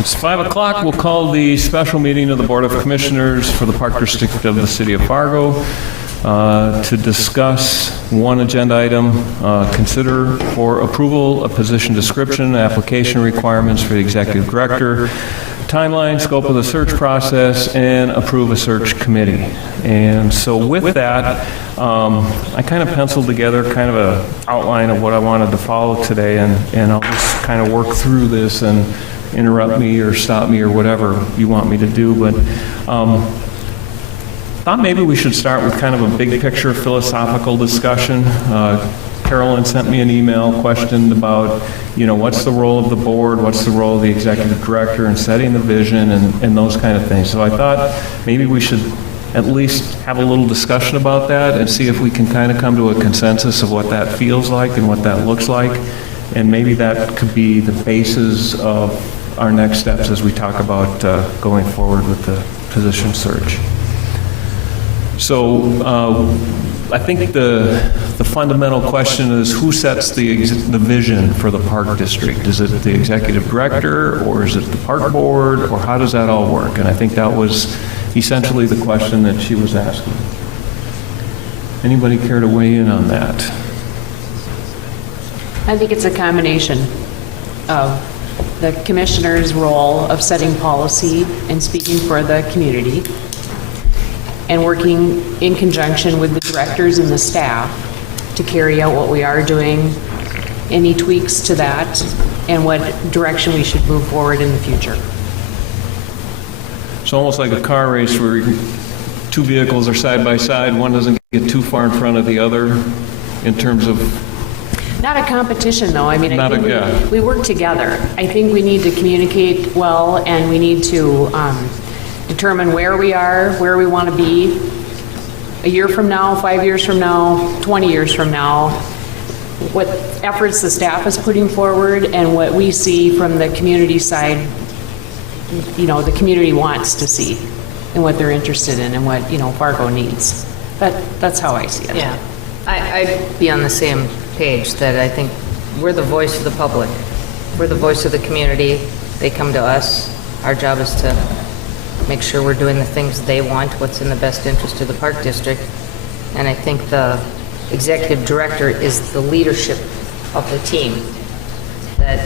It's 5 o'clock. We'll call the special meeting of the Board of Commissioners for the Park District of the City of Fargo to discuss one agenda item, consider for approval a position description, application requirements for the executive director, timeline, scope of the search process, and approve a search committee. And so with that, I kind of penciled together kind of an outline of what I wanted to follow today, and I'll just kind of work through this and interrupt me or stop me or whatever you want me to do. But thought maybe we should start with kind of a big picture philosophical discussion. Carolyn sent me an email, questioned about, what's the role of the board, what's the role of the executive director in setting the vision and those kind of things. So I thought maybe we should at least have a little discussion about that and see if we can kind of come to a consensus of what that feels like and what that looks like. And maybe that could be the basis of our next steps as we talk about going forward with the position search. So I think the fundamental question is, who sets the vision for the park district? Is it the executive director, or is it the park board, or how does that all work? And I think that was essentially the question that she was asking. Anybody care to weigh in on that? I think it's a combination of the commissioner's role of setting policy and speaking for the community, and working in conjunction with the directors and the staff to carry out what we are doing, any tweaks to that, and what direction we should move forward in the future. It's almost like a car race where two vehicles are side by side, one doesn't get too far in front of the other in terms of... Not a competition, though. I mean, I think we work together. I think we need to communicate well, and we need to determine where we are, where we want to be a year from now, 5 years from now, 20 years from now, what efforts the staff is putting forward, and what we see from the community side, the community wants to see, and what they're interested in, and what, Fargo needs. That's how I see it. Yeah. I'd be on the same page that I think we're the voice of the public. We're the voice of the community. They come to us. Our job is to make sure we're doing the things they want, what's in the best interest of the park district. And I think the executive director is the leadership of the team that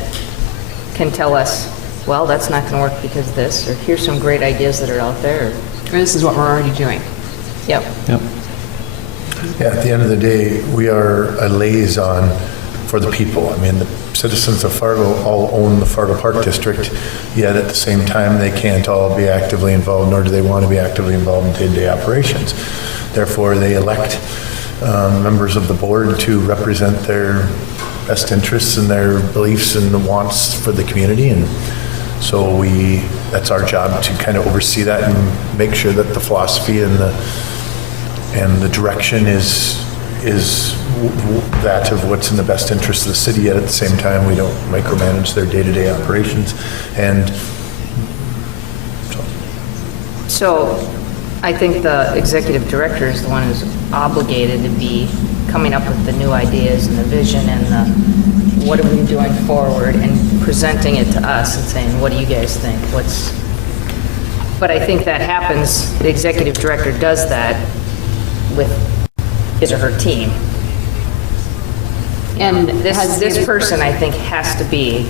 can tell us, well, that's not going to work because of this, or here's some great ideas that are out there. Or this is what we're already doing. Yep. Yeah, at the end of the day, we are a liaison for the people. I mean, the citizens of Fargo all own the Fargo Park District, yet at the same time, they can't all be actively involved, nor do they want to be actively involved in day-to-day operations. Therefore, they elect members of the board to represent their best interests and their beliefs and the wants for the community. And so that's our job to kind of oversee that and make sure that the philosophy and the direction is that of what's in the best interest of the city, yet at the same time we don't micromanage their day-to-day operations. And so I think the executive director is the one who's obligated to be coming up with the new ideas and the vision and the what are we doing forward, and presenting it to us and saying, what do you guys think? But I think that happens, the executive director does that with his or her team. And this person, I think, has to be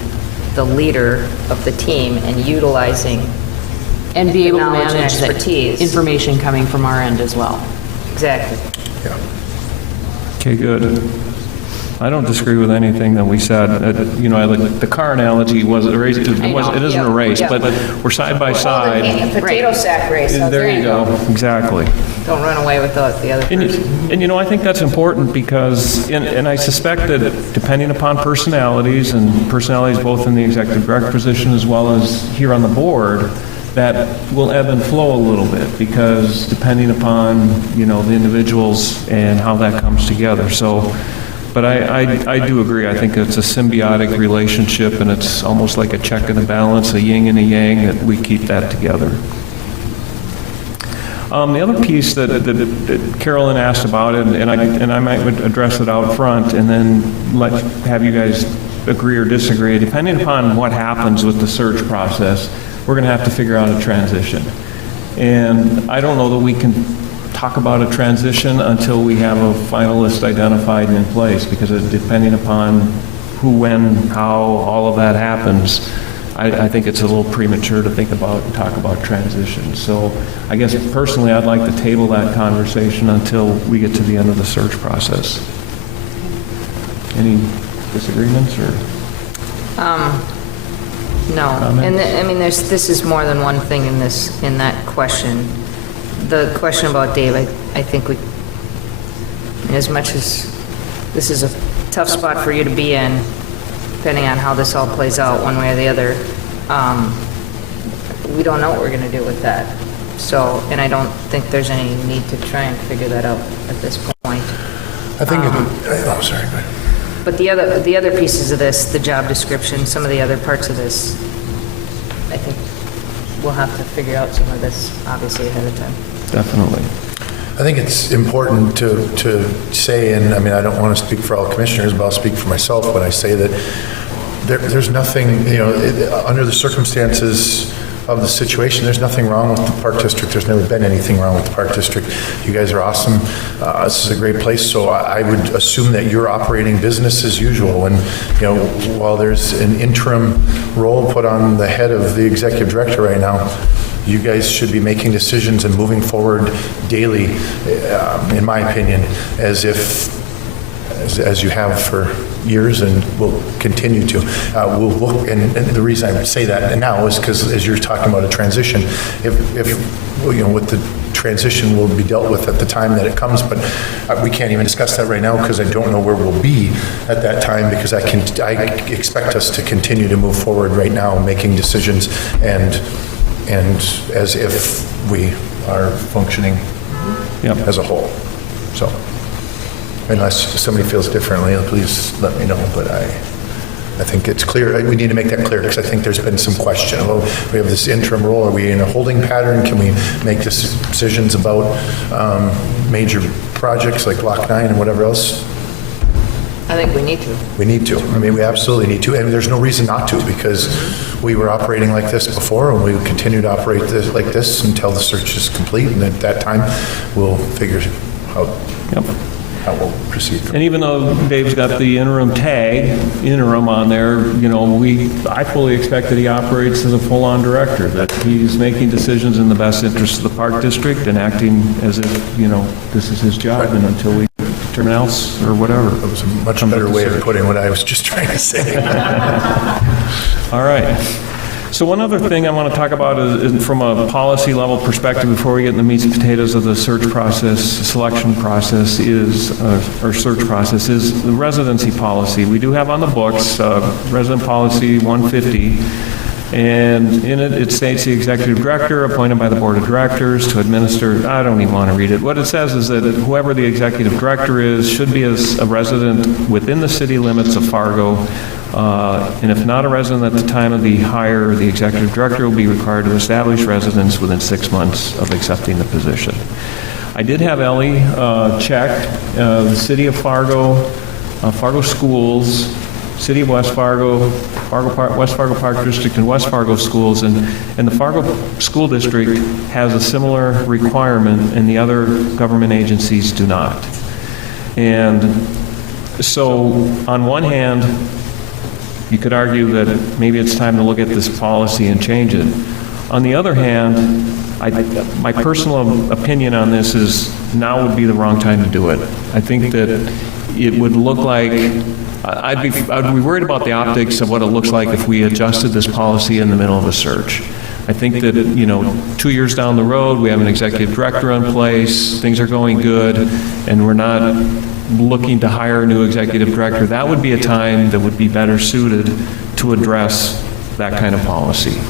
the leader of the team and utilizing And be able to knowledge and manage the expertise. information coming from our end as well. Exactly. yeah. Okay, good. I don't disagree with anything that we said. I like the car analogy wasn't a race. It isn't a race, but we're side by side. A potato sack race. There you go. Exactly. Don't run away with the other person. And I think that's important because, and I suspect that depending upon personalities, and personalities both in the executive director position as well as here on the board, that will ebb and flow a little bit because depending upon, the individuals and how that comes together. So, but I do agree. I think it's a symbiotic relationship, and it's almost like a check and a balance, a yin and a yang, that we keep that together. The other piece that Carolyn asked about, and I might address it out front, and then have you guys agree or disagree, depending upon what happens with the search process, we're going to have to figure out a transition. And I don't know that we can talk about a transition until we have a finalist identified and in place, because depending upon who, when, how all of that happens, I think it's a little premature to think about and talk about transition. So I guess personally, I'd like to table that conversation until we get to the end of the search process. Any disagreements or? No. Comments? And this is more than one thing in that question. The question about Dave, I think as much as this is a tough spot for you to be in, depending on how this all plays out one way or the other, we don't know what we're going to do with that. So, and I don't think there's any need to try and figure that out at this point. I think, oh, sorry, go ahead. But the other pieces of this, the job description, some of the other parts of this, I think we'll have to figure out some of this, obviously, ahead of time. Definitely. I think it's important to say, and I mean, I don't want to speak for all commissioners, but I'll speak for myself when I say that there's nothing, under the circumstances of the situation, there's nothing wrong with the Park District. There's never been anything wrong with the Park District. You guys are awesome. This is a great place, so I would assume that you're operating business as usual. And, while there's an interim role put on the head of the executive director right now, you guys should be making decisions and moving forward daily, in my opinion, as you have for years and will continue to. We'll look, and the reason I say that now is because as you're talking about a transition, if with the transition will be dealt with at the time that it comes, but we can't even discuss that right now because I don't know where we'll be at that time, because I expect us to continue to move forward right now, making decisions and as if we are functioning as a whole. So, unless somebody feels differently, please let me know. But I think it's clear. We need to make that clear, because I think there's been some question. Oh, we have this interim role. Are we in a holding pattern? Can we make decisions about major projects like Block 9 and whatever else? I think we need to. We need to. I mean, we absolutely need to. And there's no reason not to, because we were operating like this before, and we will continue to operate like this until the search is complete. And at that time, we'll figure out how we'll proceed. And even though Dave's got the interim on there, I fully expect that he operates as a full-on director, that he's making decisions in the best interest of the Park District and acting as if, this is his job, and until we determine else or whatever. That was a much better way of putting what I was just trying to say. All right. So one other thing I want to talk about is from a policy level perspective before we get in the meats and potatoes of the search process, selection process or search process is the residency policy. We do have on the books resident policy 150, and in it, it states the executive director appointed by the board of directors to administer, I don't even want to read it. What it says is that whoever the executive director is should be a resident within the city limits of Fargo. And if not a resident at the time of the hire, the executive director will be required to establish residence within 6 months of accepting the position. I did have Ellie check the city of Fargo, Fargo schools, city of West Fargo, West Fargo Park District, and West Fargo schools, and the Fargo School District has a similar requirement, and the other government agencies do not. And so, on one hand, you could argue that maybe it's time to look at this policy and change it. On the other hand, my personal opinion on this is now would be the wrong time to do it. I think that it would look like, I'd be worried about the optics of what it looks like if we adjusted this policy in the middle of a search. I think that, 2 years down the road, we have an executive director in place, things are going good, and we're not looking to hire a new executive director. That would be a time that would be better suited to address that kind of policy,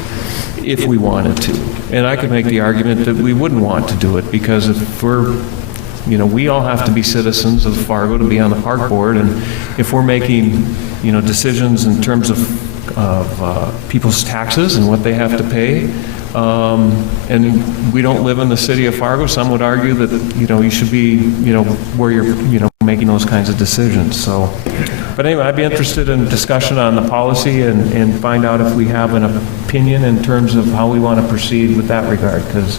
if we wanted to. And I could make the argument that we wouldn't want to do it, because if we're, we all have to be citizens of Fargo to be on the park board, and if we're making, decisions in terms of people's taxes and what they have to pay, and we don't live in the city of Fargo, some would argue that, you should be, where you're, making those kinds of decisions. So But anyway, I'd be interested in discussion on the policy and find out if we have an opinion in terms of how we want to proceed with that regard, because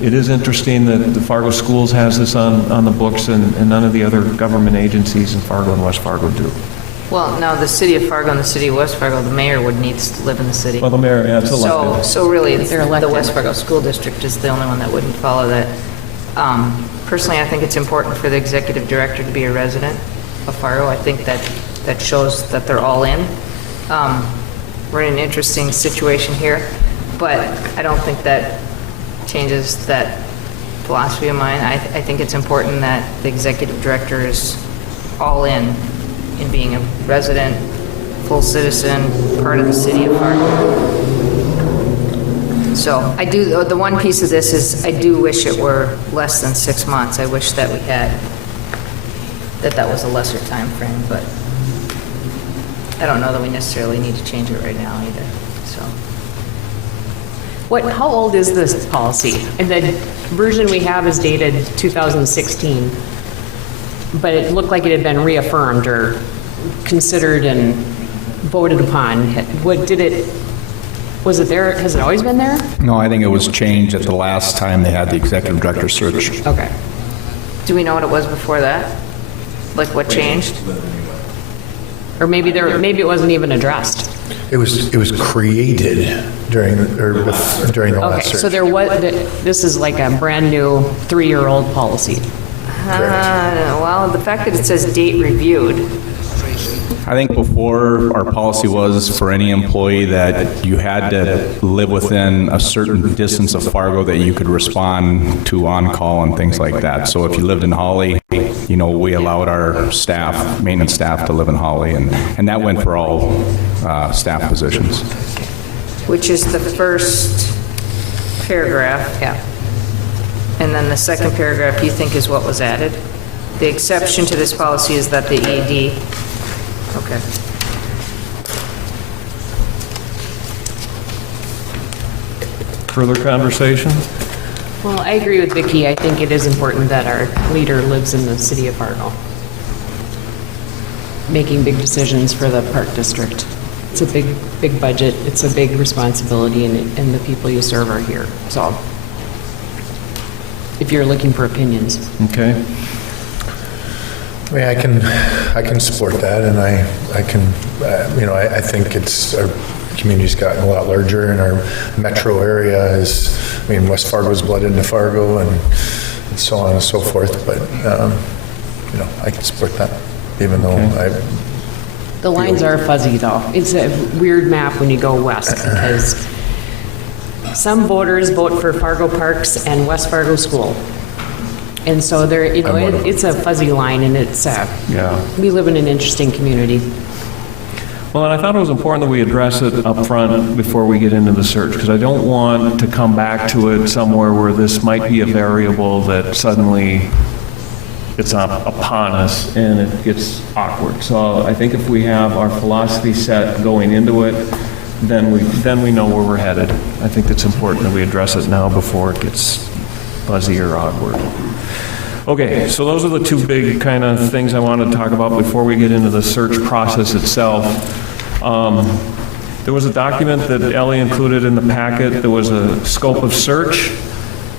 it is interesting that the Fargo Schools has this on the books, and none of the other government agencies in Fargo and West Fargo do. Well, now, the city of Fargo and the city of West Fargo, the mayor would need to live in the city. Well, the mayor, yeah, it's elected. So really, They're the elected. West Fargo School District is the only one that wouldn't follow that. Personally, I think it's important for the executive director to be a resident of Fargo. I think that shows that they're all in. We're in an interesting situation here, but I don't think that changes that philosophy of mine. I think it's important that the executive director is all in being a resident, full citizen, part of the city of Fargo. So I do, the one piece of this is I do wish it were less than 6 months. I wish that we had, that was a lesser time frame, but I don't know that we necessarily need to change it right now either, so. How old is this policy? And the version we have is dated 2016, but it looked like it had been reaffirmed or considered and voted upon. Was it there, has it always been there? No, I think it was changed at the last time they had the executive director search. Okay. Do we know what it was before that? Like what changed? Or maybe it wasn't even addressed. It was created during the last Okay, search. so this is like a brand-new 3-year-old policy. Well, the fact that it says date reviewed, I think before, our policy was for any employee that you had to live within a certain distance of Fargo that you could respond to on-call and things like that. So if you lived in Holly, we allowed our staff, maintenance staff, to live in Holly, and that went for all staff positions. which is the first paragraph. Yeah. And then the second paragraph you think is what was added? The exception to this policy is that the ED, okay. Further conversation? Well, I agree with Vicki. I think it is important that our leader lives in the city of Fargo, making big decisions for the park district. It's a big budget. It's a big responsibility, and the people you serve are here. So, if you're looking for opinions. Okay. I mean, I can support that, and I can, I think it's, our community's gotten a lot larger, and our metro area is, West Fargo's bled into Fargo, and so on and so forth, but, I can support that, even though The lines are fuzzy, though. It's a weird map when you go west, because some voters vote for Fargo Parks and West Fargo School. And so there, it's a fuzzy line, and it's, Yeah. we live in an interesting community. Well, and I thought it was important that we address it up front before we get into the search, because I don't want to come back to it somewhere where this might be a variable that suddenly it's upon us and it gets awkward. So I think if we have our philosophy set going into it, then we know where we're headed. I think it's important that we address it now before it gets fuzzy or awkward. Okay, so those are the two big kind of things I wanted to talk about before we get into the search process itself. There was a document that Ellie included in the packet. There was a scope of search,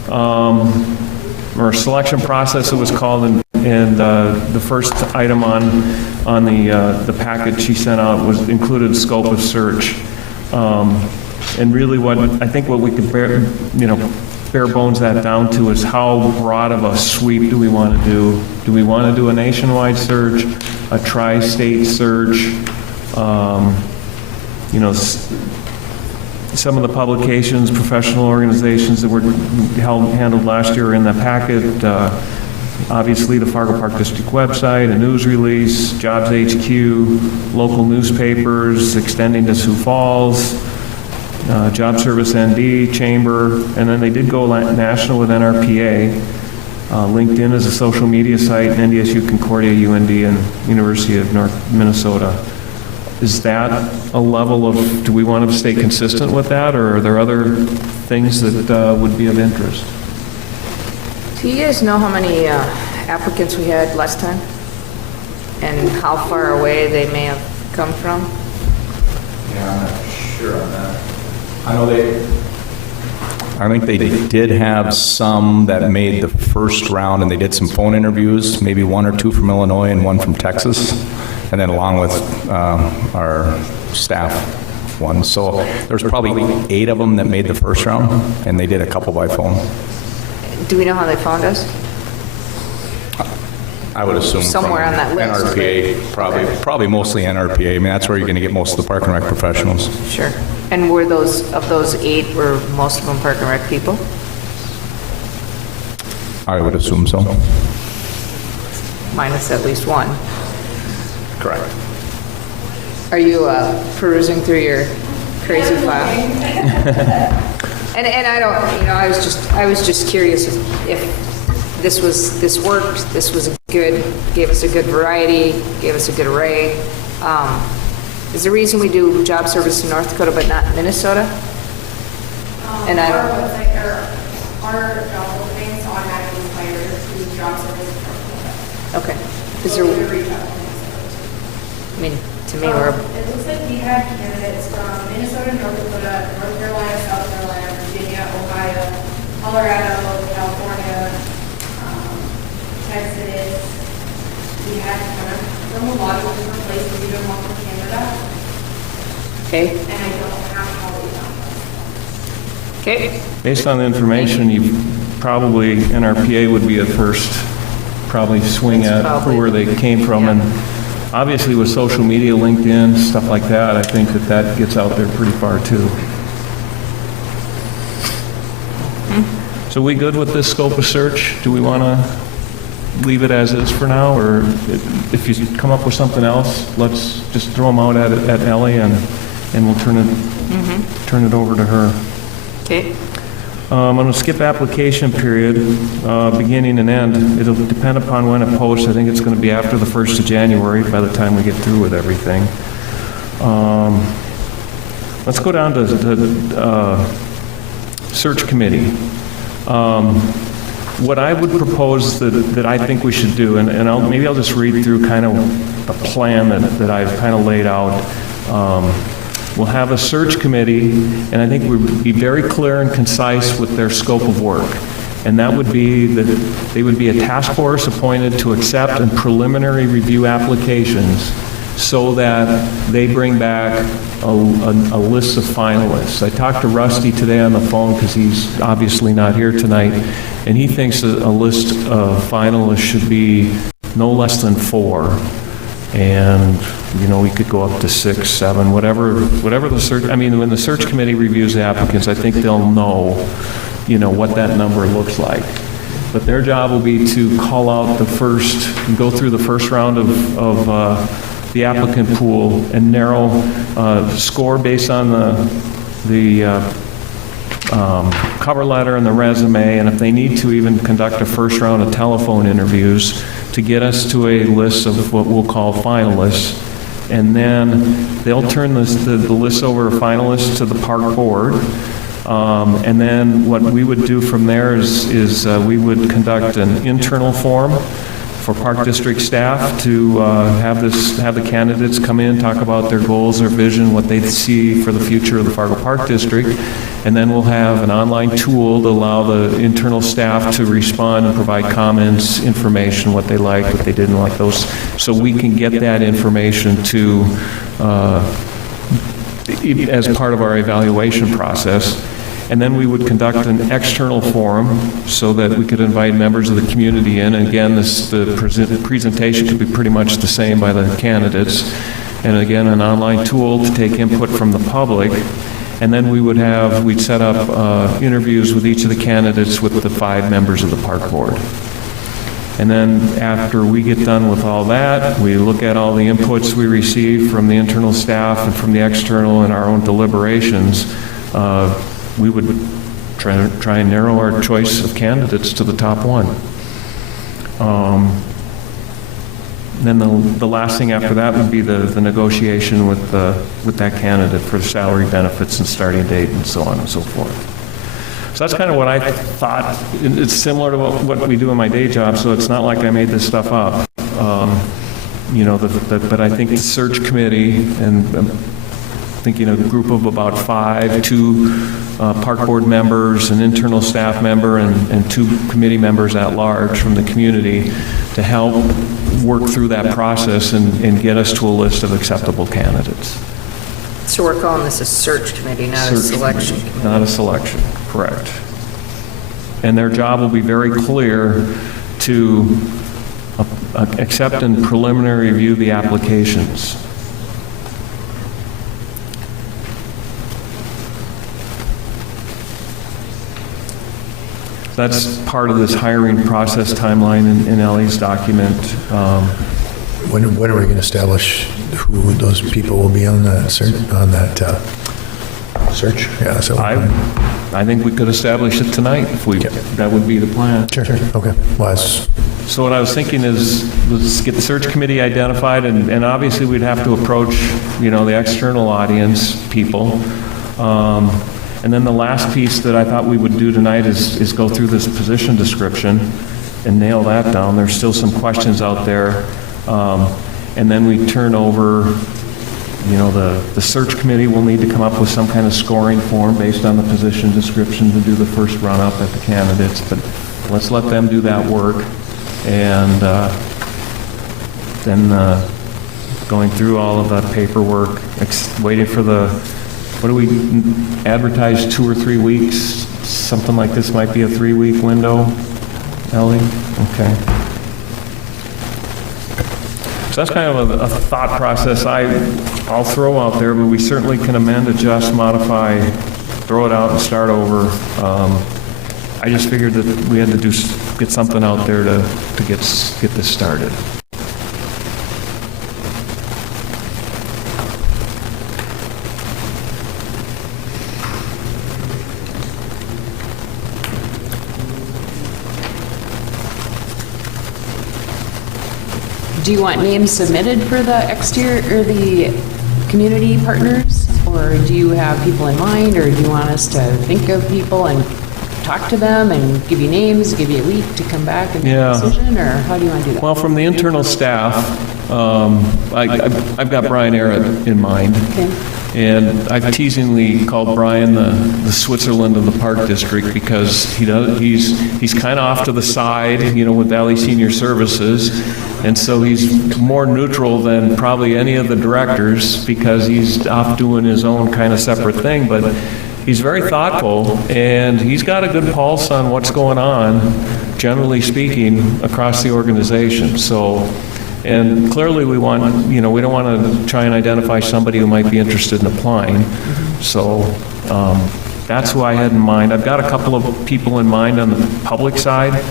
or selection process it was called, and the first item on the packet she sent out was included scope of search. And really what we could bare bones that down to is how broad of a sweep do we want to do? Do we want to do a nationwide search, a tri-state search? Some of the publications, professional organizations that were handled last year are in the packet. Obviously, the Fargo Park District website, a news release, Jobs HQ, local newspapers extending to Sioux Falls, Job Service ND, Chamber, and then they did go national with NRPA. LinkedIn is a social media site, NDSU, Concordia, UND, and University of North Minnesota. Is that a level of, do we want to stay consistent with that, or are there other things that would be of interest? Do you guys know how many applicants we had last time? and how far away they may have come from? Yeah, I'm not sure on that. I think they did have some that made the first round, and they did some phone interviews, maybe one or two from Illinois and one from Texas, and then along with our staff one. So there's probably 8 of them that made the first round, and they did a couple by phone. Do we know how they found us? I would assume Somewhere from on that list, NRPA, probably mostly NRPA. I mean, that's where you're going to get most of the park and rec professionals. Sure. And were those 8, were most of them Park and Rec people? I would assume so. Minus at least one. Correct. Are you perusing through your crazy file? And I don't, I was just curious if this worked, this was good, gave us a good variety, gave us a good array. Is the reason we do job service in North Dakota but not Minnesota? And I Our don't, website, our job openings automatically fire to job service in North Dakota. okay. Is So there, we reach out to Minnesota. I mean, to me, we're, It looks like we had candidates from Minnesota, North Dakota, North Carolina, South Carolina, Virginia, Ohio, Colorado, California, Texas. We had kind of from a lot of different places, even one from Canada, okay, and I don't have how we found them. okay. Based on the information, you probably, NRPA would be at first, probably swing That's at probably- where they came from. And obviously with social media, LinkedIn, stuff like that, I think that gets out there pretty far too. So we good with this scope of search? Do we want to leave it as is for now? Or if you come up with something else, let's just throw them out at Ellie and we'll turn it over to her. Okay, I'm going to skip application period, beginning and end. It'll depend upon when it posts. I think it's going to be after the 1st of January by the time we get through with everything. Let's go down to the search committee. What I would propose that I think we should do, and maybe I'll just read through kind of the plan that I've kind of laid out. We'll have a search committee, and I think we'd be very clear and concise with their scope of work. And that would be that they would be a task force appointed to accept and preliminary review applications so that they bring back a list of finalists. I talked to Rusty today on the phone because he's obviously not here tonight, and he thinks that a list of finalists should be no less than 4. And, we could go up to 6, 7, whatever the search, when the search committee reviews the applicants, I think they'll know, what that number looks like. But their job will be to call out go through the first round of the applicant pool and narrow score based on the cover letter and the resume, and if they need to even conduct a first round of telephone interviews to get us to a list of what we'll call finalists. And then they'll turn the list over of finalists to the park board. And then what we would do from there is we would conduct an internal forum for Park District staff to have the candidates come in, talk about their goals, their vision, what they see for the future of the Fargo Park District. And then we'll have an online tool to allow the internal staff to respond and provide comments, information, what they liked, what they didn't like, those, so we can get that information to as part of our evaluation process. And then we would conduct an external forum so that we could invite members of the community in. And again, the presentation could be pretty much the same by the candidates. And again, an online tool to take input from the public. And then we'd set up interviews with each of the candidates with the 5 members of the park board. And then after we get done with all that, we look at all the inputs we receive from the internal staff and from the external and our own deliberations. We would try and narrow our choice of candidates to the top one. Then the last thing after that would be the negotiation with that candidate for salary, benefits, and starting date, and so on and so forth. So that's kind of what I thought. It's similar to what we do in my day job, so it's not like I made this stuff up. but I think the search committee, and I'm thinking a group of about 5, 2 park board members, an internal staff member, and 2 committee members at large from the community to help work through that process and get us to a list of acceptable candidates. So we're calling this a search committee, not a Search selection committee, committee. not a selection, correct. And their job will be very clear to accept and preliminary review the applications. That's part of this hiring process timeline in Ellie's document. When are we going to establish who those people will be on that search? Search? Yeah. So I think we could establish it tonight if we. That would be the plan. Sure. Okay. Well, So what I was thinking is, let's get the search committee identified, and obviously we'd have to approach, the external audience people. And then the last piece that I thought we would do tonight is go through this position description and nail that down. There's still some questions out there. And then we turn over, the search committee will need to come up with some kind of scoring form based on the position description to do the first run-up at the candidates. But let's let them do that work. And then going through all of that paperwork, waiting for what do we advertise, 2 or 3 weeks? Something like this might be a 3-week window, Ellie? Okay. So that's kind of a thought process I'll throw out there, but we certainly can amend, adjust, modify, throw it out and start over. I just figured that we had to get something out there to get this started. Do you want names submitted for the exterior or the community partners? Or do you have people in mind, or do you want us to think of people and talk to them and give you names, give you a week to come back and make a decision, or how do you want to do that? Well, from the internal staff, I've got Brian Arrett in mind. Okay. And I've teasingly called Brian the Switzerland of the Park District because he's kind of off to the side, with Valley Senior Services, and so he's more neutral than probably any of the directors because he's off doing his own kind of separate thing, but he's very thoughtful and he's got a good pulse on what's going on, generally speaking, across the organization. So. And clearly we want, we don't want to try and identify somebody who might be interested in applying. So that's who I had in mind. I've got a couple of people in mind on the public side.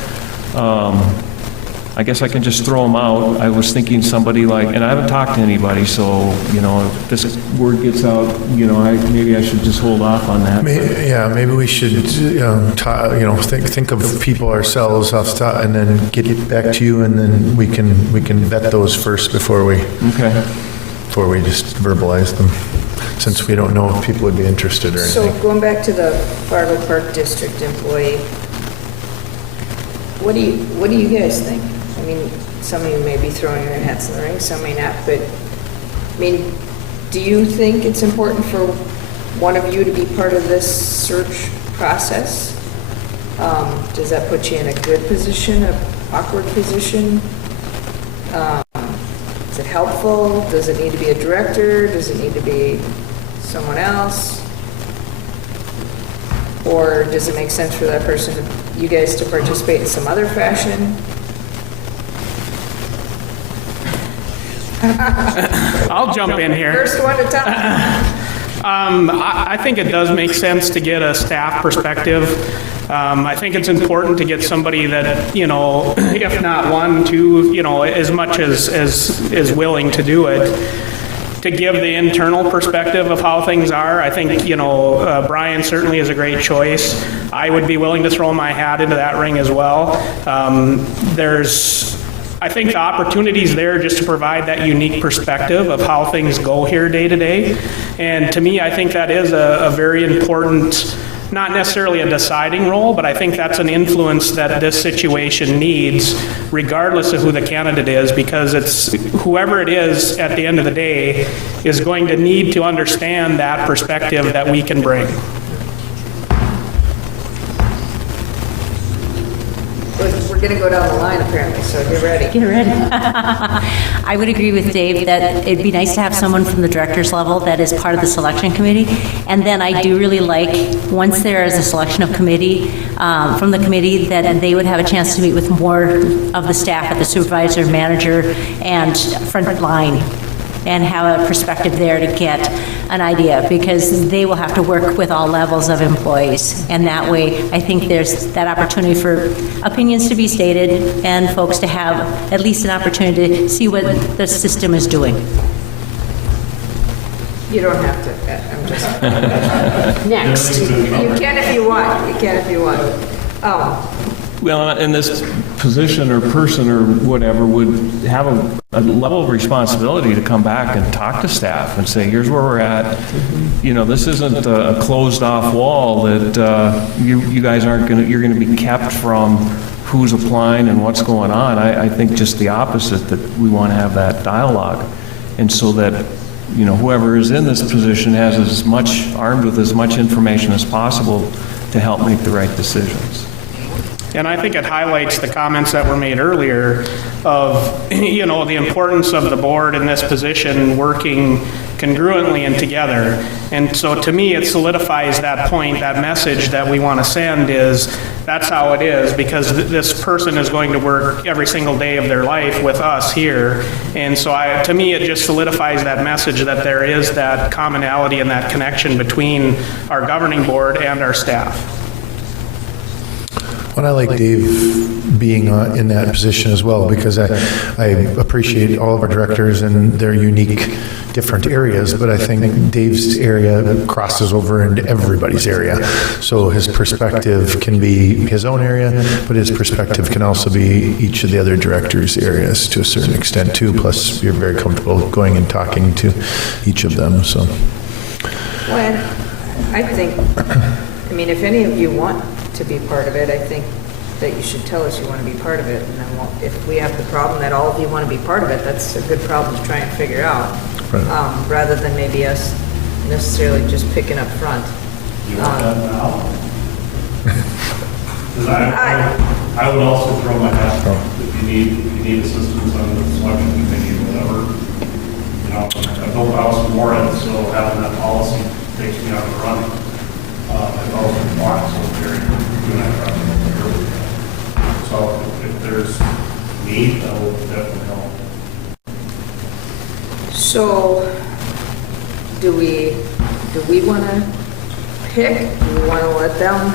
I guess I can just throw them out. I was thinking somebody like, and I haven't talked to anybody, so, if this word gets out, maybe I should just hold off on that. maybe we should, think of people ourselves off the top, and then get it back to you, and then we can vet those first before we just verbalize them, since we don't know if people would be interested or anything. So going back to the Fargo Park District employee, what do you guys think? I mean, some of you may be throwing your hats in the ring, some may not, but, do you think it's important for one of you to be part of this search process? Does that put you in a good position, an awkward position? Is it helpful? Does it need to be a director? Does it need to be someone else? Or does it make sense for that person, you guys, to participate in some other fashion? I'll jump in here. First one to talk. I think it does make sense to get a staff perspective. I think it's important to get somebody that, if not 1, 2, as much as is willing to do it, to give the internal perspective of how things are. I think, Brian certainly is a great choice. I would be willing to throw my hat into that ring as well. I think the opportunity's there just to provide that unique perspective of how things go here day to day. And to me, I think that is a very important not necessarily a deciding role, but I think that's an influence that this situation needs, regardless of who the candidate is, because it's whoever it is at the end of the day is going to need to understand that perspective that we can bring. We're going to go down the line apparently, so get ready. Get ready. I would agree with Dave that it'd be nice to have someone from the director's level that is part of the selection committee. And then I do really like, once there is a selection of committee, from the committee, that they would have a chance to meet with more of the staff at the supervisor, manager, and front line, and have a perspective there to get an idea, because they will have to work with all levels of employees. And that way, I think there's that opportunity for opinions to be stated and folks to have at least an opportunity to see what the system is doing. You don't have to, I'm just, Next. you can if you want, you can if you want. Well, and this position or person or whatever would have a level of responsibility to come back and talk to staff and say, here's where we're at. You know, this isn't a closed-off wall that you guys aren't going to, you're going to be kept from who's applying and what's going on. I think just the opposite, that we want to have that dialogue. And so that, you know, whoever is in this position has as much, armed with as much information as possible to help make the right decisions. And I think it highlights the comments that were made earlier of, you know, the importance of the board in this position working congruently and together. And so to me, it solidifies that point, that message that we want to send is that's how it is, because this person is going to work every single day of their life with us here. And so to me, it just solidifies that message that there is that commonality and that connection between our governing board and our staff. Well, I like Dave being in that position as well, because I appreciate all of our directors and their unique different areas, but I think Dave's area crosses over into everybody's area. So his perspective can be his own area, but his perspective can also be each of the other directors' areas to a certain extent too, plus you're very comfortable going and talking to each of them, so. Well, I think, I mean, if any of you want to be part of it, I think that you should tell us you want to be part of it. And then if we have the problem that all of you want to be part of it, that's a good problem to try and figure out, Right. Rather than maybe us necessarily just picking up front. You want that now? Because I would also throw my hat if you need assistance on the selection committee or whatever. You know, I built a house in Warren, so having that policy takes me out of the running. I've always been blocked, so very doing that probably. So if there's need, that will definitely help. So, do we want to pick? Do we want to let them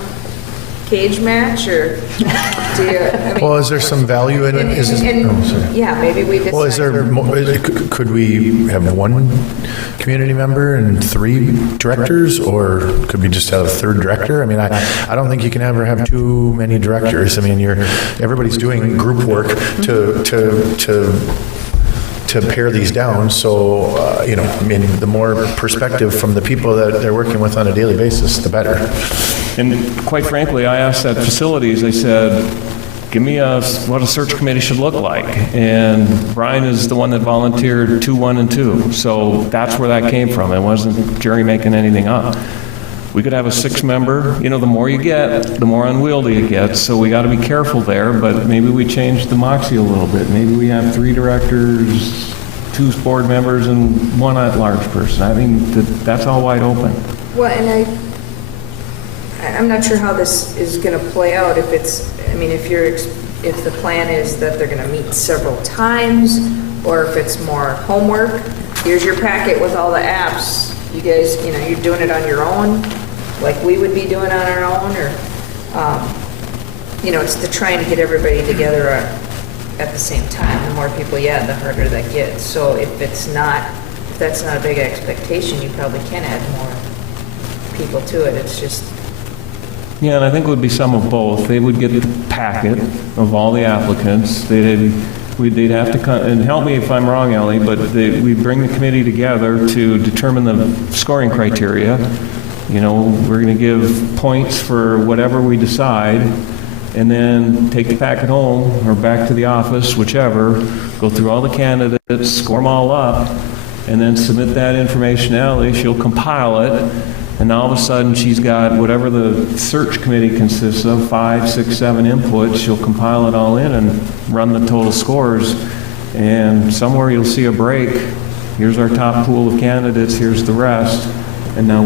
cage match, or do you, I mean, Well, is there some value in it? yeah, maybe we decide. Well, is there, could we have one community member and 3 directors, or could we just have a 3rd director? I mean, I don't think you can ever have too many directors. I mean, everybody's doing group work to pare these down, so, you know, I mean, the more perspective from the people that they're working with on a daily basis, the better. And quite frankly, I asked at facilities, I said, give me what a search committee should look like. And Brian is the one that volunteered 2, 1, and 2. So that's where that came from. It wasn't Jerry making anything up. We could have a 6-member. You know, the more you get, the more unwieldy it gets. So we got to be careful there. But maybe we change the moxie a little bit. Maybe we have 3 directors, 2 board members, and 1 at-large person. I mean, that's all wide open. Well, and I'm not sure how this is going to play out. If it's, I mean, if the plan is that they're going to meet several times, or if it's more homework. Here's your packet with all the apps. You guys, you know, you're doing it on your own, like we would be doing on our own, or, you know, it's trying to get everybody together at the same time. The more people you add, the harder that gets. So if that's not a big expectation, you probably can add more people to it. It's just. Yeah, and I think it would be some of both. They would get the packet of all the applicants. They'd have to come, and help me if I'm wrong, Ellie, but we bring the committee together to determine the scoring criteria. you know, we're going to give points for whatever we decide, and then take the packet home or back to the office, whichever, go through all the candidates, score them all up, and then submit that information to Ellie. She'll compile it, and all of a sudden she's got whatever the search committee consists of, 5, 6, 7 inputs. She'll compile it all in and run the total scores, and somewhere you'll see a break. Here's our top pool of candidates, here's the rest. And now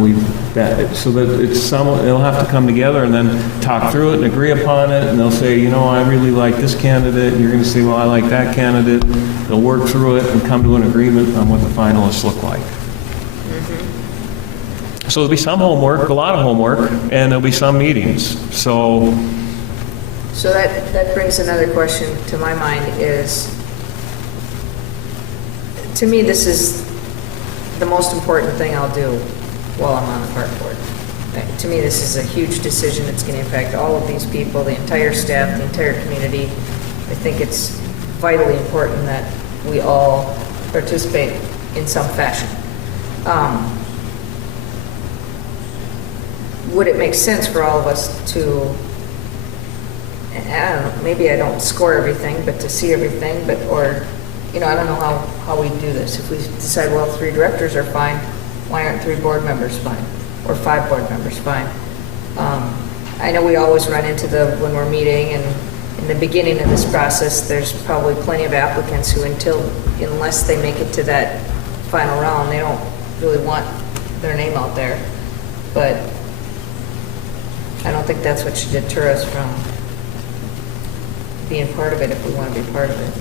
so that it'll have to come together and then talk through it and agree upon it, and they'll say, you know, I really like this candidate, and you're going to say, well, I like that candidate. They'll work through it and come to an agreement on what the finalists look like. So there'll be some homework, a lot of homework, and there'll be some meetings. So that brings another question to my mind is, to me, this is the most important thing I'll do while I'm on the park board. To me, this is a huge decision. It's going to impact all of these people, the entire staff, the entire community. I think it's vitally important that we all participate in some fashion. Would it make sense for all of us to, I don't know, maybe I don't score everything, but to see everything, or, you know, I don't know how we do this. If we decide, well, 3 directors are fine, why aren't 3 board members fine? Or 5 board members fine? I know we always run into when we're meeting, and in the beginning of this process, there's probably plenty of applicants who unless they make it to that final round, they don't really want their name out there. But I don't think that's what should deter us from being part of it if we want to be part of it.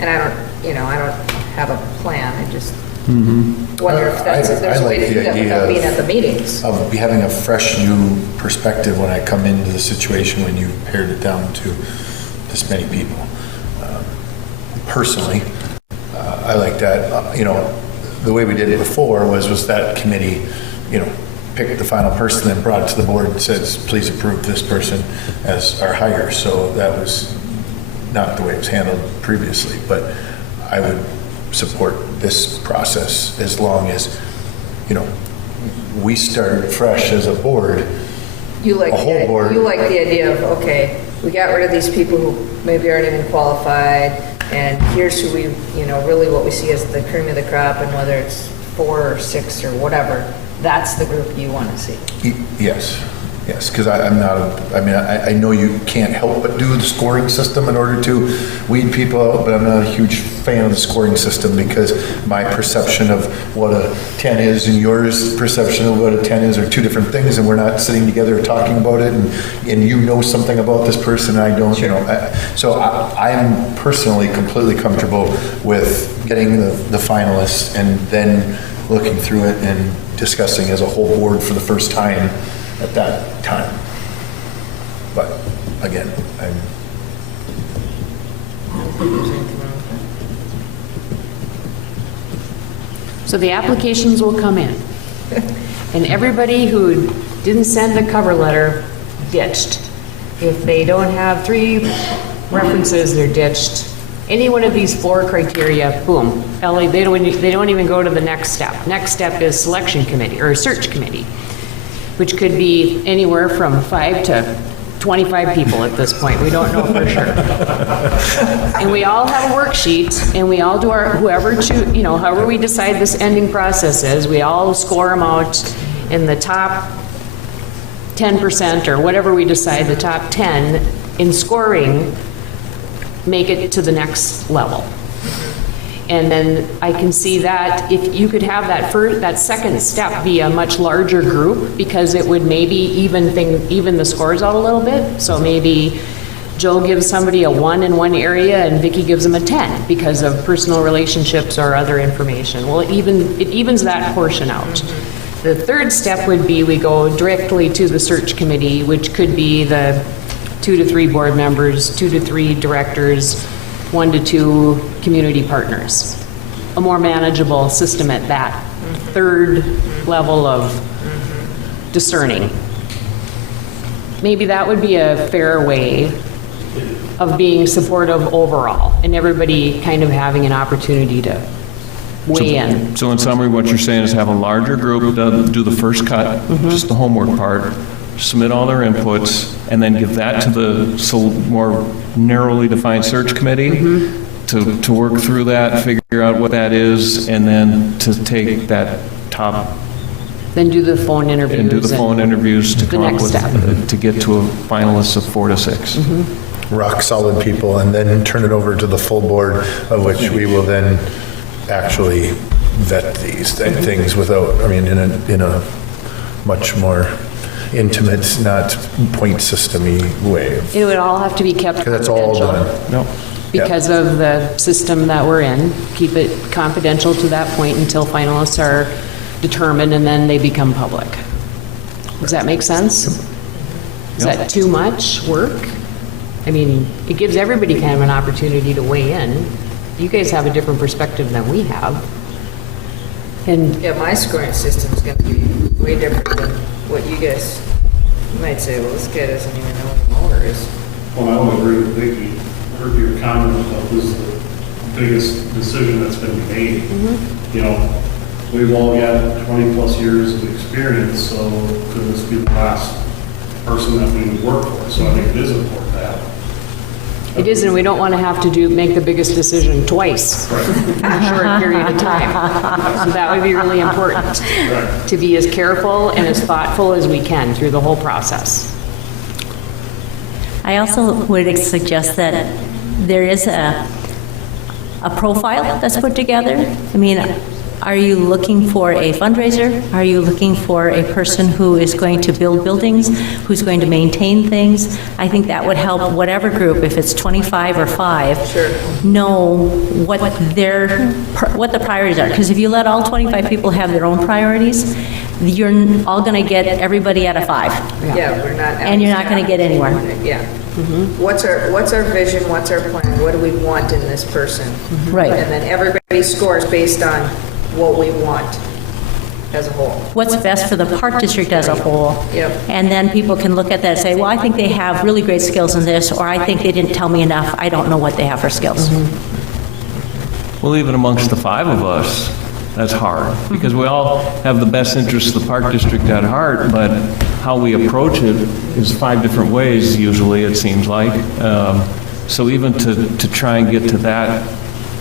And I don't have a plan. I just wonder if there's a way to do that without being at the meetings. Of having a fresh, new perspective when I come into the situation when you've pared it down to this many people. Personally, I like that. The way we did it before was that committee, picked the final person and brought it to the board and says, please approve this person as our hire. So that was not the way it was handled previously, but I would support this process as long as, we start fresh as a board. You like a whole board. You like the idea of, okay, we got rid of these people who maybe aren't even qualified, and here's who we, really what we see as the cream of the crop, and whether it's 4 or 6 or whatever, that's the group you want to see. Yes, because I know you can't help but do the scoring system in order to weed people out, but I'm not a huge fan of the scoring system because my perception of what a 10 is and yours perception of what a 10 is are 2 different things, and we're not sitting together talking about it, and you know something about this person and I don't, So I'm personally completely comfortable with getting the finalists and then looking through it and discussing as a whole board for the first time at that time. But again, So the applications will come in, and everybody who didn't send a cover letter, ditched. If they don't have 3 references, they're ditched. Any one of these 4 criteria, boom, they don't even go to the next step. Next step is selection committee or search committee, which could be anywhere from 5 to 25 people at this point. We don't know for sure. And we all have a worksheet, and we all do however we decide this ending process is, we all score them out in the top 10% or whatever we decide, the top 10 in scoring, make it to the next level. And then I can see that if you could have that second step be a much larger group, because it would maybe even the scores out a little bit. So maybe Joe gives somebody a 1 in one area and Vicki gives them a 10 because of personal relationships or other information. Well, it evens that portion out. The third step would be we go directly to the search committee, which could be the 2 to 3 board members, 2 to 3 directors, 1 to 2 community partners. A more manageable system at that third level of discerning. Maybe that would be a fair way of being supportive overall, and everybody kind of having an opportunity to weigh in. So in summary, what you're saying is have a larger group do the first cut, just the homework part, submit all their inputs, and then give that to the more narrowly defined search committee to work through that, figure out what that is, and then to take that top Then do the phone interviews. and do the phone interviews to the come up next with, step. to get to a finalist of 4 to 6. Rock solid people, and then turn it over to the full board, of which we will then actually vet these things without, I mean, in a much more intimate, not point system-y way. It would all have to be kept Because that's all confidential. done. No. Because of the system that we're in. Keep it confidential to that point until finalists are determined, and then they become public. Does that make sense? Is that too much work? I mean, it gives everybody kind of an opportunity to weigh in. You guys have a different perspective than we have. And Yeah, my scoring system's gonna be way different than what you guys, you might say, well, this guy doesn't even know what a mower is. Well, I would agree with Vicki. I heard your comment about this is the biggest decision that's been made. You know, we've all got 20-plus years of experience, so could this be the last person that we would work for? So I think it is important to have. it is, and we don't want to have to make the biggest decision twice in a short period of time. So that would be really important, to be as careful and as thoughtful as we can through the whole process. I also would suggest that there is a profile that's put together. I mean, are you looking for a fundraiser? Are you looking for a person who is going to build buildings, who's going to maintain things? I think that would help whatever group, if it's 25 or 5, know what the priorities are. Because if you let all 25 people have their own priorities, you're all going to get everybody at a 5. Yeah, we're not. And you're not gonna get anywhere. Yeah. What's our vision, what's our plan, what do we want in this person? Right. And then everybody scores based on what we want as a whole. What's best for the park district as a whole. Yep. And then people can look at that and say, well, I think they have really great skills in this, or I think they didn't tell me enough, I don't know what they have for skills. Well, even amongst the 5 of us, that's hard, because we all have the best interests of the park district at heart, but how we approach it is 5 different ways, usually, it seems like. So even to try and get to that,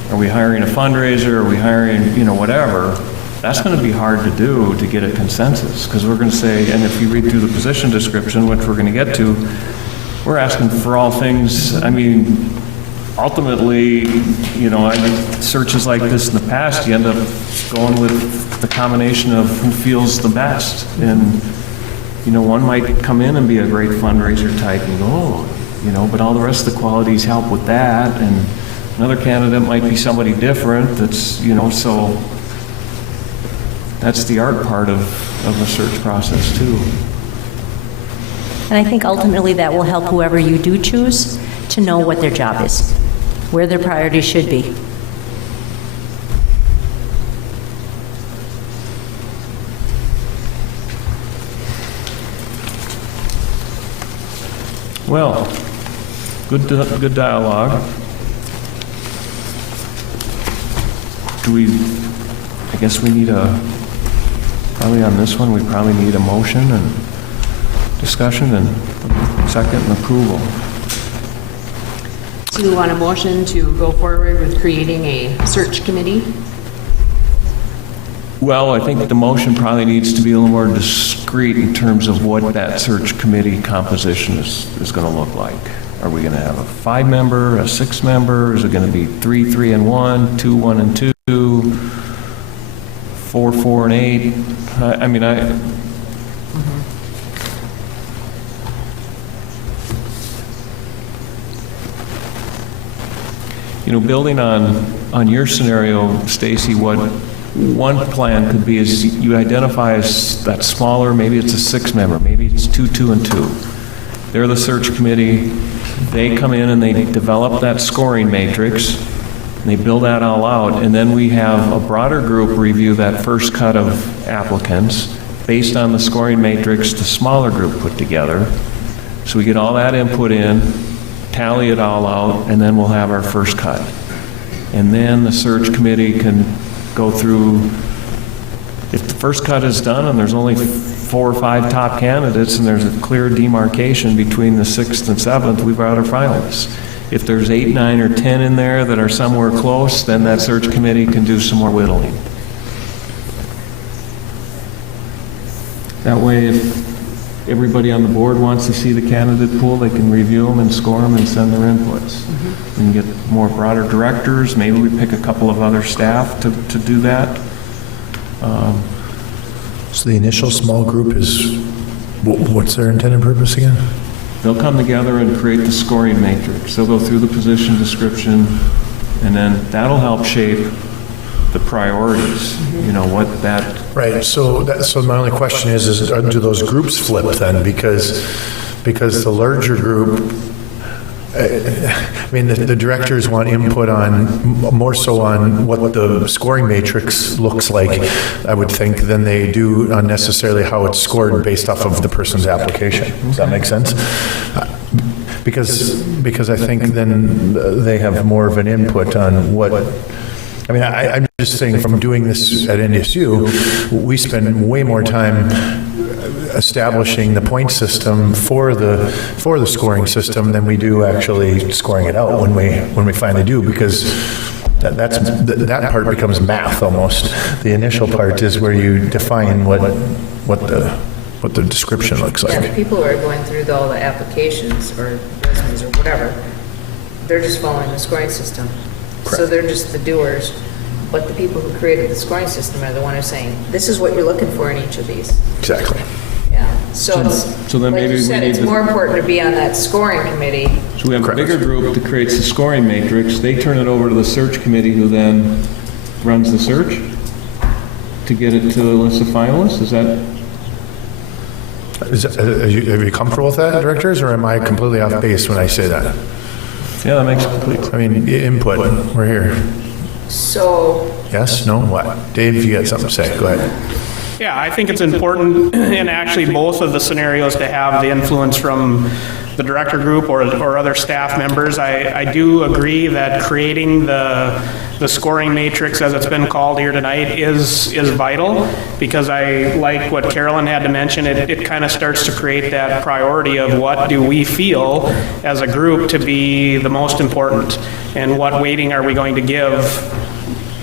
are we hiring a fundraiser, are we hiring, whatever, that's going to be hard to do to get a consensus, because we're going to say, and if you read through the position description, which we're going to get to, we're asking for all things, I mean, ultimately, searches like this in the past, you end up going with the combination of who feels the best. And, one might come in and be a great fundraiser type and go, but all the rest of the qualities help with that. And another candidate might be somebody different that's, so that's the art part of the search process too. And I think ultimately that will help whoever you do choose to know what their job is, where their priorities should be. Well, good dialogue. I guess we need probably on this one, we probably need a motion and discussion and second and approval. Do you want a motion to go forward with creating a search committee? Well, I think the motion probably needs to be a little more discreet in terms of what that search committee composition is going to look like. Are we going to have a 5-member, a 6-member? Is it going to be 3, 3, and 1, 2, 1, and 2, 4, 4, and 8? I mean, building on your scenario, Stacy, what one plan could be is you identify as that smaller, maybe it's a 6-member, maybe it's 2, 2, and 2. They're the search committee. They come in and they develop that scoring matrix. And they build that all out, and then we have a broader group review that first cut of applicants based on the scoring matrix the smaller group put together. So we get all that input in, tally it all out, and then we'll have our first cut. And then the search committee can go through, if the first cut is done and there's only 4 or 5 top candidates and there's a clear demarcation between the 6th and 7th, we've got our finalists. If there's 8, 9, or 10 in there that are somewhere close, then that search committee can do some more whittling. That way, if everybody on the board wants to see the candidate pool, they can review them and score them and send their inputs. We can get more broader directors, maybe we pick a couple of other staff to do that. So the initial small group is, what's their intended purpose again? They'll come together and create the scoring matrix. They'll go through the position description, and then that'll help shape the priorities, you know, what that... Right, so my only question is do those groups flip then? Because the larger group, I mean, the directors want input on, more so on what the scoring matrix looks like, I would think, than they do on necessarily how it's scored based off of the person's application. Does that make sense? Because I think then they have more of an input on what... I mean, I'm just saying from doing this at NDSU, we spend way more time establishing the point system for the scoring system than we do actually scoring it out when we finally do, because that part becomes math almost. The initial part is where you define what the description looks like. Yeah, the people who are going through all the applications or resumes or whatever, they're just following the scoring system. So they're just the doers, but the people who created the scoring system are the ones who are saying, this is what you're looking for in each of these. Exactly. Yeah, so then like maybe you we said, need it's to- more important to be on that scoring committee. So we have a bigger group that creates the scoring matrix. They turn it over to the search committee, who then runs the search to get it to the list of finalists. Is that... Are you comfortable with that, directors, or am I completely off base when I say that? Yeah, that makes complete sense. I mean, input, we're here. So, Yes, no, what? Dave, you got something to say, go ahead. Yeah, I think it's important in actually both of the scenarios to have the influence from the director group or other staff members. I do agree that creating the scoring matrix, as it's been called here tonight, is vital, because I like what Carolyn had to mention. It kind of starts to create that priority of what do we feel as a group to be the most important, and what weighting are we going to give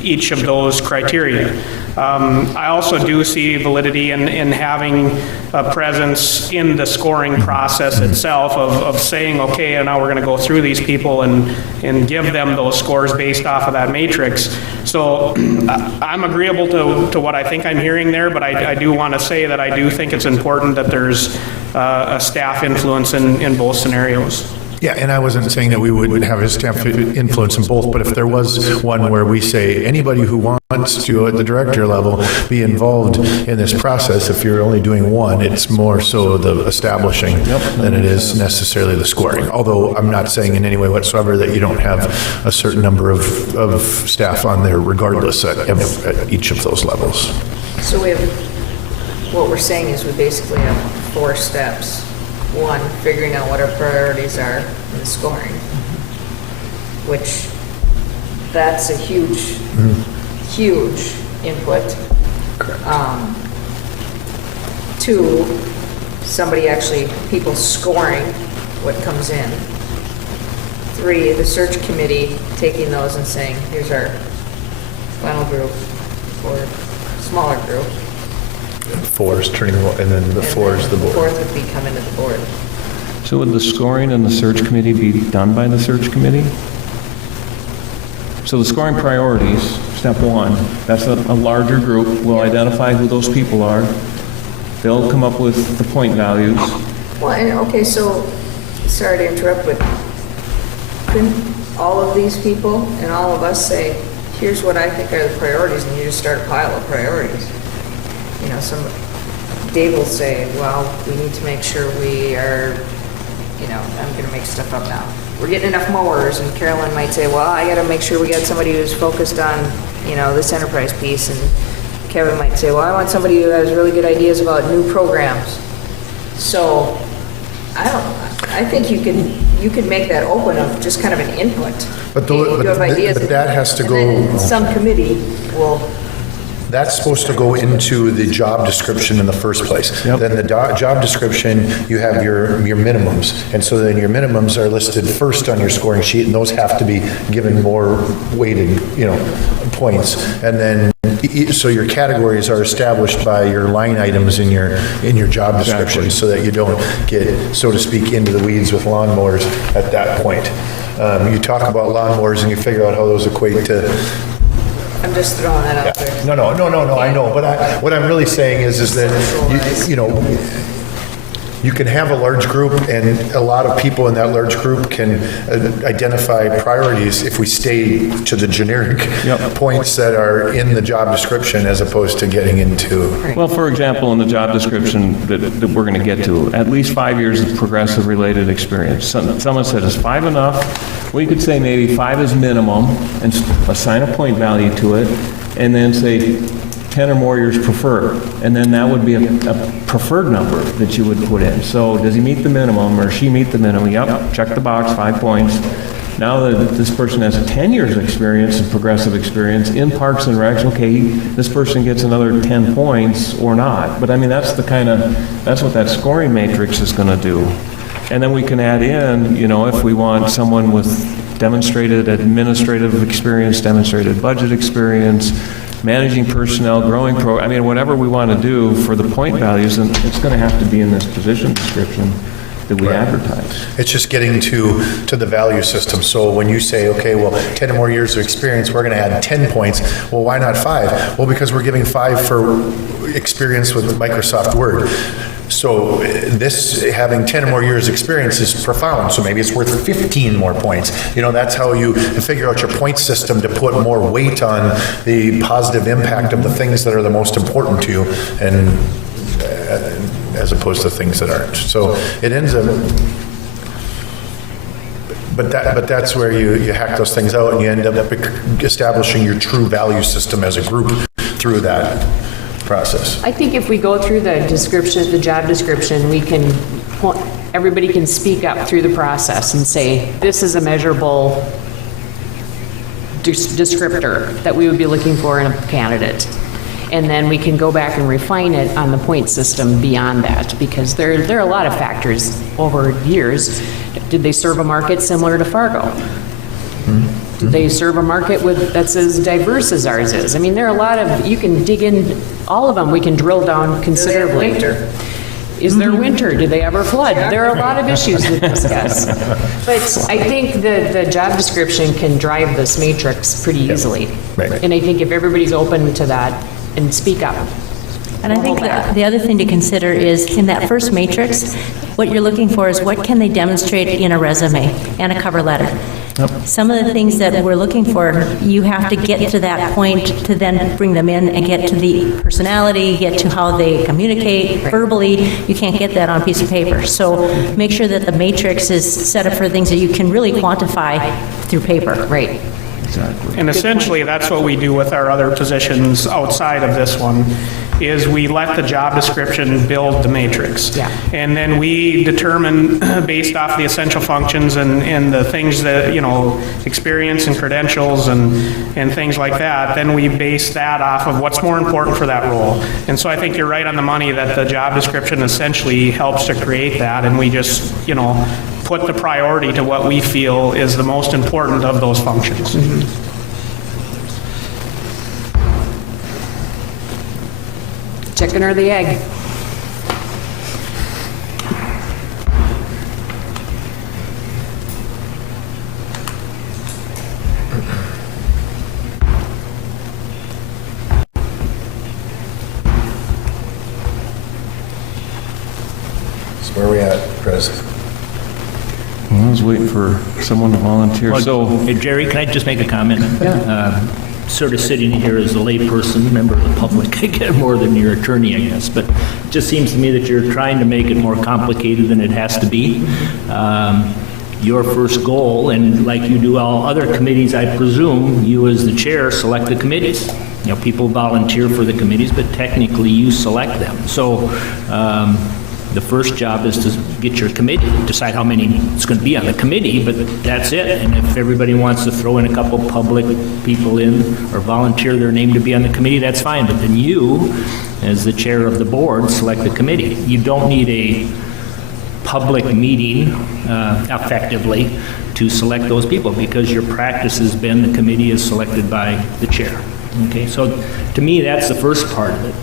each of those criteria. I also do see validity in having a presence in the scoring process itself of saying, okay, and now we're going to go through these people and give them those scores based off of that matrix. So I'm agreeable to what I think I'm hearing there, but I do want to say that I do think it's important that there's a staff influence in both scenarios. Yeah, and I wasn't saying that we would have a staff influence in both, but if there was one where we say anybody who wants to, at the director level, be involved in this process, if you're only doing one, it's more so the establishing than it is necessarily the scoring. Although I'm not saying in any way whatsoever that you don't have a certain number of staff on there regardless at each of those levels. so what we're saying is we basically have 4 steps. 1, figuring out what our priorities are in the scoring, which that's a huge, huge input. 2, people scoring what comes in. 3, the search committee taking those and saying, here's our final group or smaller group. 4 is turning, and then the 4 is the board. 4th would be coming to the board. So would the scoring and the search committee be done by the search committee? So the scoring priorities, step 1, that's a larger group. We'll identify who those people are. They'll come up with the point values. Well, and okay, so, sorry to interrupt, but couldn't all of these people and all of us say, here's what I think are the priorities, and you just start a pile of priorities? You know, Dave will say, well, we need to make sure we are, you know, I'm going to make stuff up now. We're getting enough mowers, and Carolyn might say, well, I got to make sure we got somebody who's focused on, you know, this enterprise piece, and Kevin might say, well, I want somebody who has really good ideas about new programs. So, I think you could make that open of just kind of an input. But You have ideas, that has to and go. then some committee will that's supposed to go into the job description in the first place. Then the job description, you have your minimums. And so then your minimums are listed first on your scoring sheet, and those have to be given more weighted, points. And then so your categories are established by your line items in your job description, so that you don't get, so to speak, into the weeds with lawnmowers at that point. You talk about lawnmowers and you figure out how those equate to. I'm just throwing that out there. No, I know. But what I'm really saying is that, you can have a large group, and a lot of people in that large group can identify priorities if we stay to the generic points that are in the job description as opposed to getting into. Well, for example, in the job description that we're going to get to, at least 5 years of progressive related experience. Someone said, is 5 enough? We could say maybe 5 is minimum and assign a point value to it, and then say 10 or more years preferred. And then that would be a preferred number that you would put in. So does he meet the minimum or she meet the minimum? Yep, check the box, 5 points. Now that this person has 10 years experience and progressive experience in Parks and Recs, okay, this person gets another 10 points or not. But I mean, that's what that scoring matrix is going to do. And then we can add in, if we want someone with demonstrated administrative experience, demonstrated budget experience, managing personnel, growing whatever we want to do for the point values, and it's going to have to be in this position description that we advertise. It's just getting to the value system. So when you say, okay, well, 10 or more years of experience, we're going to add 10 points. Well, why not 5? Well, because we're giving 5 for experience with Microsoft Word. So this, having 10 or more years experience is profound, so maybe it's worth 15 more points. That's how you figure out your point system to put more weight on the positive impact of the things that are the most important to you, and as opposed to things that aren't. So it ends up, but that's where you hack those things out, and you end up establishing your true value system as a group through that process. I think if we go through the job description, everybody can speak up through the process and say, this is a measurable descriptor that we would be looking for in a candidate. And then we can go back and refine it on the point system beyond that, because there are a lot of factors over years. Did they serve a market similar to Fargo? Do they serve a market that's as diverse as ours is? I mean, there are a lot of, you can dig in, all of them, we can drill down considerably. Is there winter? Do they ever flood? There are a lot of issues to discuss. But I think the job description can drive this matrix pretty easily. Right. And I think if everybody's open to that and speak up. And I think the other thing to consider is in that first matrix, what you're looking for is what can they demonstrate in a resume and a cover letter. Some of the things that we're looking for, you have to get to that point to then bring them in and get to the personality, get to how they communicate verbally. You can't get that on a piece of paper. So make sure that the matrix is set up for things that you can really quantify through paper. Right. Exactly. And essentially, that's what we do with our other positions outside of this one, is we let the job description build the matrix. Yeah. And then we determine, based off the essential functions and the things that, experience and credentials and things like that, then we base that off of what's more important for that role. And so I think you're right on the money that the job description essentially helps to create that, and we just, put the priority to what we feel is the most important of those functions. Chicken or the egg? So where are we at, Chris? I was waiting for someone to volunteer. So, Hey, Jerry, can I just make a comment? Sort of sitting here as a layperson, member of the public, I get more than your attorney, I guess, but it just seems to me that you're trying to make it more complicated than it has to be. Your first goal, and like you do all other committees, I presume, you as the chair select the committees. People volunteer for the committees, but technically you select them. So the first job is to get your committee, decide how many is going to be on the committee, but that's it. And if everybody wants to throw in a couple public people in or volunteer their name to be on the committee, that's fine. But then you, as the chair of the board, select the committee. You don't need a public meeting effectively to select those people, because your practice has been the committee is selected by the chair. Okay, so to me, that's the first part of it.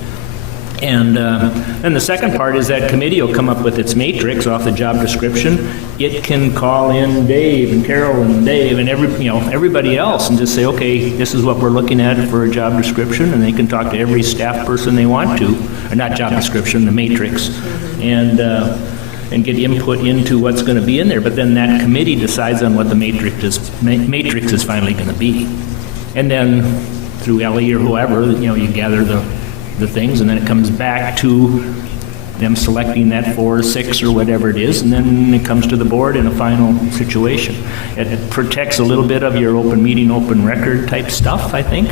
And then the second part is that committee will come up with its matrix off the job description. It can call in Dave and Carol and Dave and everybody else and just say, okay, this is what we're looking at for a job description, and they can talk to every staff person they want to, or not job description, the matrix, and get input into what's going to be in there. But then that committee decides on what the matrix is finally going to be, and then through Ellie or whoever, you gather the things, and then it comes back to them selecting that 4 or 6 or whatever it is, and then it comes to the board in a final situation. It protects a little bit of your open meeting, open record type stuff, I think.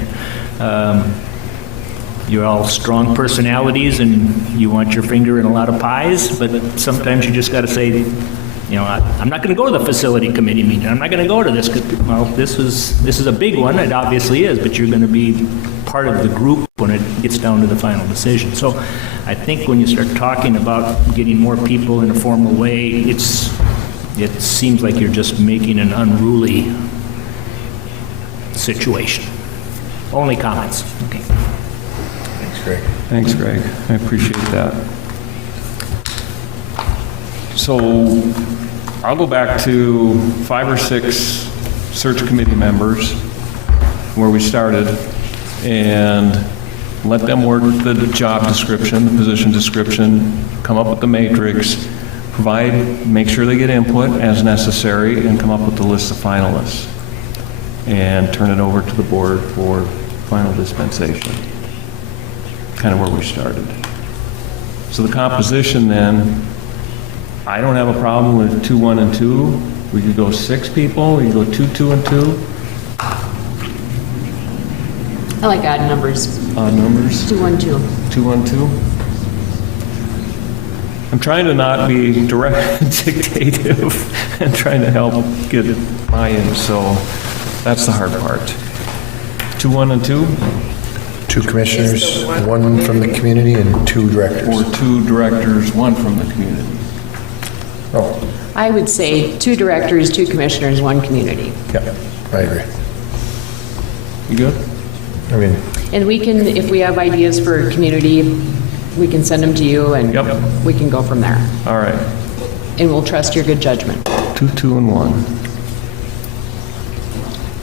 You're all strong personalities and you want your finger in a lot of pies, but sometimes you just got to say, I'm not going to go to the facility committee meeting. I'm not going to go to this. Well, this is a big one. It obviously is, but you're going to be part of the group when it gets down to the final decision. So I think when you start talking about getting more people in a formal way, it seems like you're just making an unruly situation. Only comments. Okay. Thanks, Greg. Thanks, Greg. I appreciate that. So I'll go back to 5 or 6 search committee members where we started and let them work the job description, the position description, come up with the matrix, make sure they get input as necessary, and come up with the list of finalists and turn it over to the board for final dispensation. Kind of where we started. So the composition then, I don't have a problem with 2, 1, and 2. We could go 6 people. We could go 2, 2, and 2. I like odd numbers. Odd numbers. 2, 1, 2. 2, 1, 2. I'm trying to not be direct dictative and trying to help get buy-in, so that's the hard part. 2, 1, and 2? 2 commissioners, 1 from the community, and 2 directors. Or 2 directors, 1 from the community. Oh, I would say 2 directors, 2 commissioners, 1 community. yeah, I agree. You good? I mean, And we can, if we have ideas for community, we can send them to you, and Yep. we can go from there. All right. And we'll trust your good judgment. 2, 2, and 1.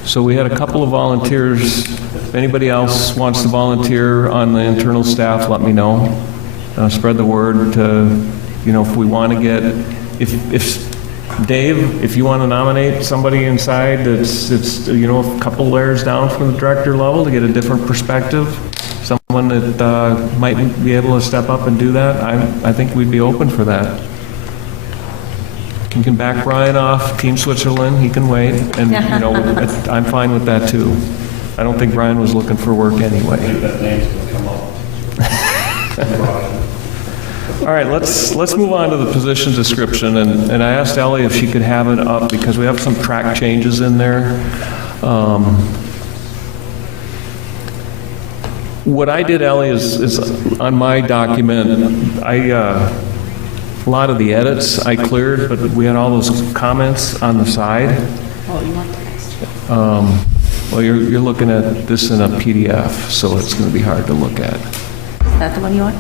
So we had a couple of volunteers. If anybody else wants to volunteer on the internal staff, let me know. Spread the word to, if we want to get, if Dave, if you want to nominate somebody inside that's a couple layers down from the director level to get a different perspective, someone that might be able to step up and do that, I think we'd be open for that. You can back Brian off, Team Switzerland, he can wait, and, I'm fine with that too. I don't think Brian was looking for work anyway. That name's going to come up. All right, let's move on to the position description, and I asked Ellie if she could have it up because we have some track changes in there. What I did, Ellie, is on my document, a lot of the edits I cleared, but we had all those comments on the side. Oh, you want the next? Well, you're looking at this in a PDF, so it's going to be hard to look at. Is that the one you want?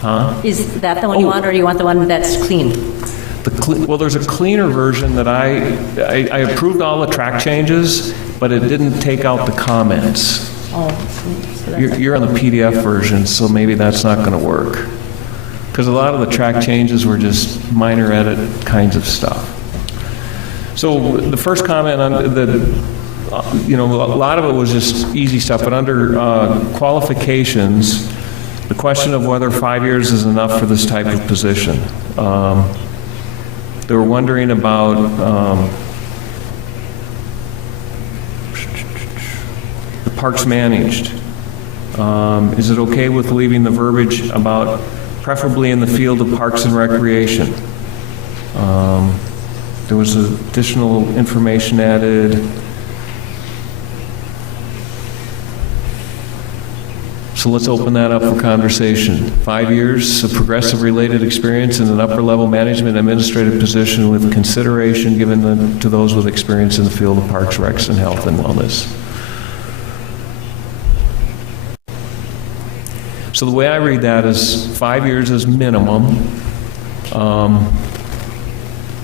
Huh? Is that the one you want, or do you want the one that's clean? Well, there's a cleaner version that I approved all the track changes, but it didn't take out the comments. Oh, so that's You're on the PDF version, so maybe that's not going to work. Because a lot of the track changes were just minor edit kinds of stuff. So the first comment on a lot of it was just easy stuff, but under qualifications, the question of whether 5 years is enough for this type of position. They were wondering about the parks managed. Is it okay with leaving the verbiage about preferably in the field of parks and recreation. There was additional information added. So let's open that up for conversation. 5 years of progressive related experience in an upper-level management administrative position with consideration given to those with experience in the field of parks, recs, and health and wellness. So the way I read that is 5 years is minimum.